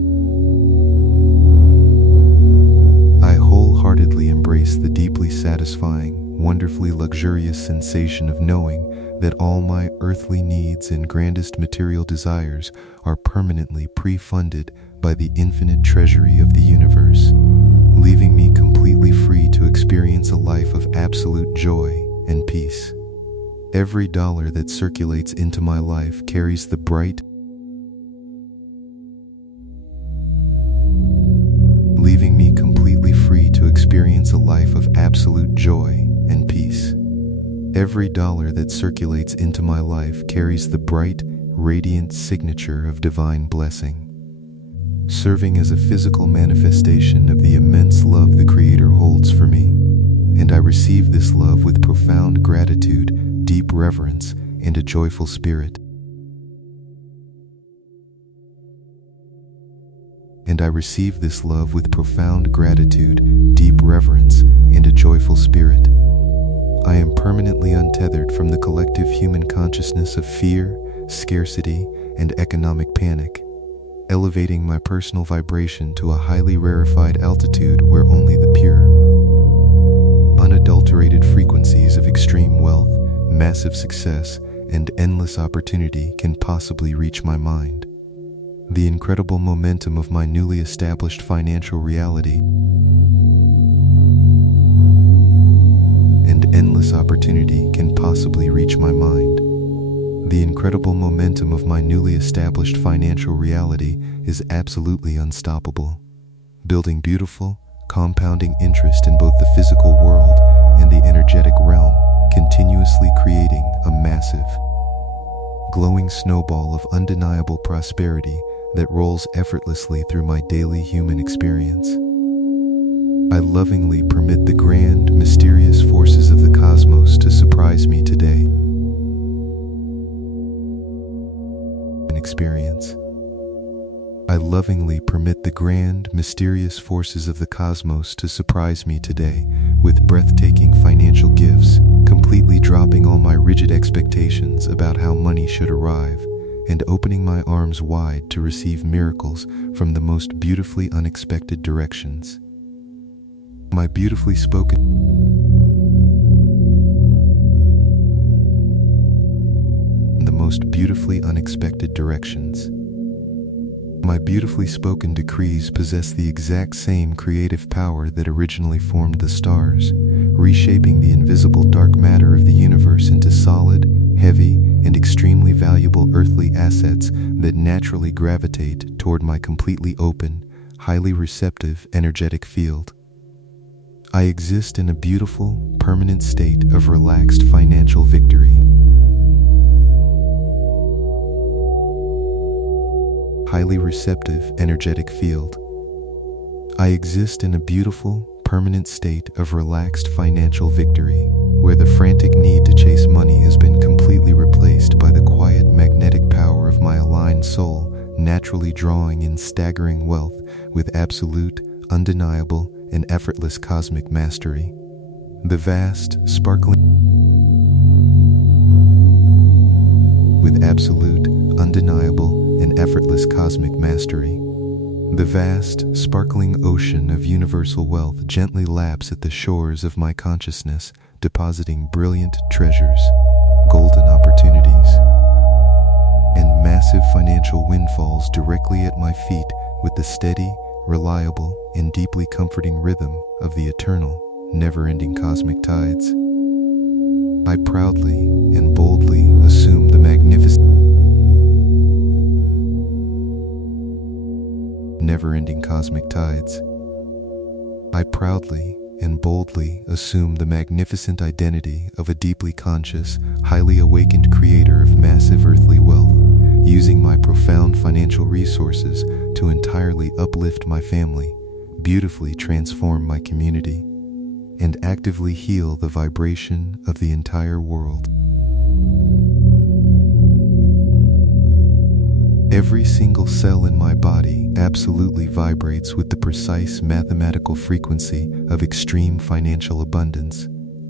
I wholeheartedly embrace the deeply satisfying, wonderfully luxurious sensation of knowing that all my earthly needs and grandest material desires are permanently pre-funded by the infinite treasury of the universe, leaving me completely free to experience a life of absolute joy and peace. Every dollar that circulates into my life carries the bright, leaving me completely free to experience a life of absolute joy and peace. Every dollar that circulates into my life carries the bright, radiant signature of divine blessing, serving as a physical manifestation of the immense love the Creator holds for me, and I receive this love with profound gratitude, deep reverence, and a joyful spirit. And I receive this love with profound gratitude, deep reverence, and a joyful spirit. I am permanently untethered from the collective human consciousness of fear, scarcity, and economic panic, elevating my personal vibration to a highly rarefied altitude where only the pure, unadulterated frequencies of extreme wealth, massive success, and endless opportunity can possibly reach my mind. The incredible momentum of my newly established financial reality and endless opportunity can possibly reach my mind. The incredible momentum of my newly established financial reality is absolutely unstoppable, building beautiful, compounding interest in both the physical world and the energetic realm, continuously creating a massive, glowing snowball of undeniable prosperity that rolls effortlessly through my daily human experience. I lovingly permit the grand, mysterious forces of the cosmos to surprise me today. Experience. I lovingly permit the grand, mysterious forces of the cosmos to surprise me today with breathtaking financial gifts, completely dropping all my rigid expectations about how money should arrive, and opening my arms wide to receive miracles from the most beautifully unexpected directions. My beautifully spoken the most beautifully unexpected directions. My beautifully spoken decrees possess the exact same creative power that originally formed the stars, reshaping the invisible dark matter of the universe into solid, heavy, and extremely valuable earthly assets that naturally gravitate toward my completely open, highly receptive energetic field. I exist in a beautiful, permanent state of relaxed financial victory. highly receptive energetic field. I exist in a beautiful, permanent state of relaxed financial victory, where the frantic need to chase money has been completely replaced by the quiet magnetic power of my aligned soul, naturally drawing in staggering wealth with absolute, undeniable, and effortless cosmic mastery. The vast, sparkling with absolute, undeniable, and effortless cosmic mastery. The vast, sparkling ocean of universal wealth gently laps at the shores of my consciousness, depositing brilliant treasures, golden opportunities, and massive financial windfalls directly at my feet with the steady, reliable, and deeply comforting rhythm of the eternal, never-ending cosmic tides. I proudly and boldly assume the magnificent never-ending cosmic tides. I proudly and boldly assume the magnificent identity of a deeply conscious, highly awakened creator of massive earthly wealth, using my profound financial resources to entirely uplift my family, beautifully transform my community, and actively heal the vibration of the entire world. Every single cell in my body absolutely vibrates with the precise mathematical frequency of extreme financial abundance,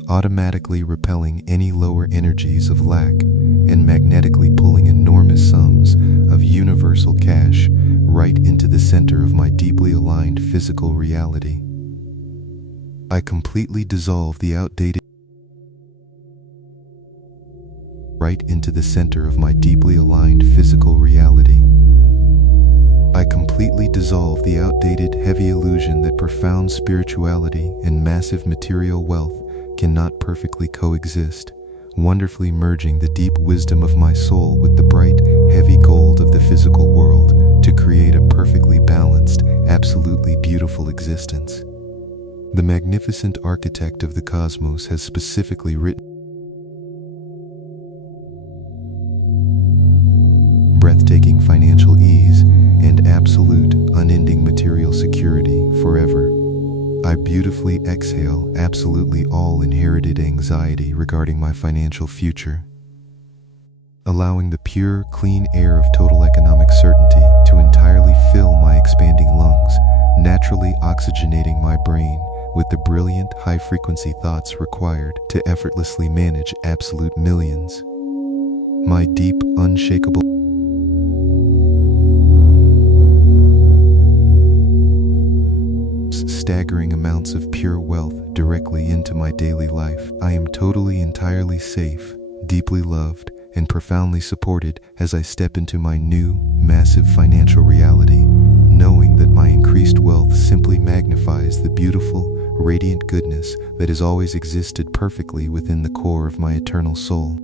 automatically repelling any lower energies of lack and magnetically pulling enormous sums of universal cash right into the center of my deeply aligned physical reality. I completely dissolve the outdated right into the center of my deeply aligned physical reality. I completely dissolve the outdated heavy illusion that profound spirituality and massive material wealth cannot perfectly coexist, wonderfully merging the deep wisdom of my soul with the bright, heavy gold of the physical world to create a perfectly balanced, absolutely beautiful existence. The magnificent architect of the cosmos has specifically written breathtaking financial ease and absolute, unending material security forever. I beautifully exhale absolutely all inherited anxiety regarding my financial future, allowing the pure, clean air of total economic certainty to entirely fill my expanding lungs, naturally oxygenating my brain with the brilliant, high-frequency thoughts required to effortlessly manage absolute millions. My deep, unshakable staggering amounts of pure wealth directly into my daily life. I am totally, entirely safe, deeply loved, and profoundly supported as I step into my new, massive financial reality, knowing that my increased wealth simply magnifies the beautiful, radiant goodness that has always existed perfectly within the core of my eternal soul.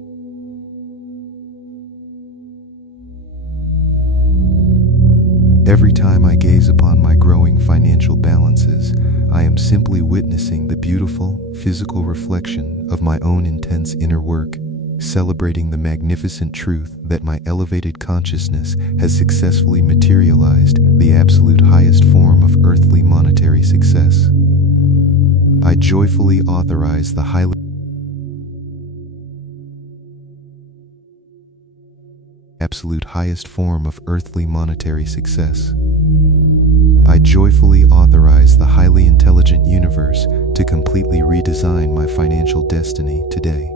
Every time I gaze upon my growing financial balances, I am simply witnessing the beautiful, physical reflection of my own intense inner work, celebrating the magnificent truth that my elevated consciousness has successfully materialized the absolute highest form of earthly monetary success. I joyfully authorize the highly absolute highest form of earthly monetary success. I joyfully authorize the highly intelligent universe to completely redesign my financial destiny today,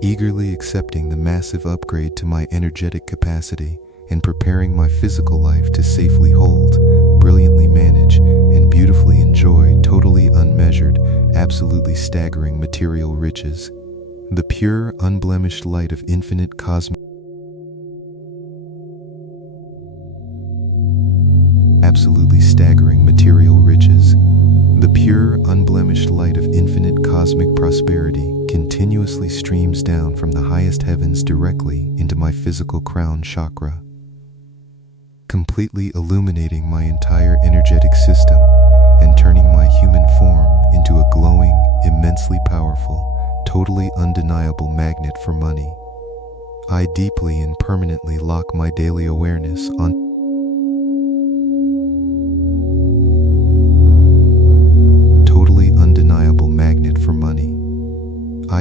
eagerly accepting the massive upgrade to my energetic capacity and preparing my physical life to safely hold, brilliantly manage, and beautifully enjoy totally unmeasured, absolutely staggering material riches. The pure, unblemished light of infinite cosmic absolutely staggering material riches. The pure, unblemished light of infinite cosmic prosperity continuously streams down from the highest heavens directly into my physical crown chakra, completely illuminating my entire energetic system and turning my human form into a glowing, immensely powerful, totally undeniable magnet for money. I deeply and permanently lock my daily awareness on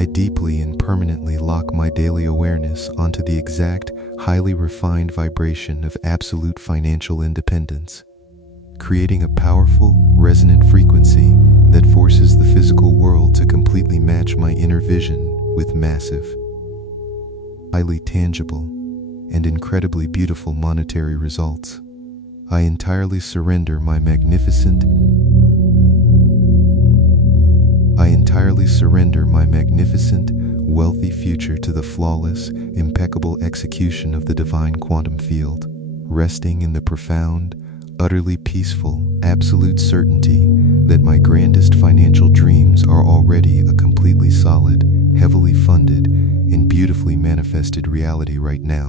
I deeply and permanently lock my daily awareness onto the exact, highly refined vibration of absolute financial independence, creating a powerful, resonant frequency that forces the physical world to completely match my inner vision with massive, highly tangible, and incredibly beautiful monetary results. I entirely surrender my magnificent wealthy future to the flawless, impeccable execution of the divine quantum field, resting in the profound, utterly peaceful, absolute certainty that my grandest financial dreams are already a completely solid, heavily funded, and beautifully manifested reality right now.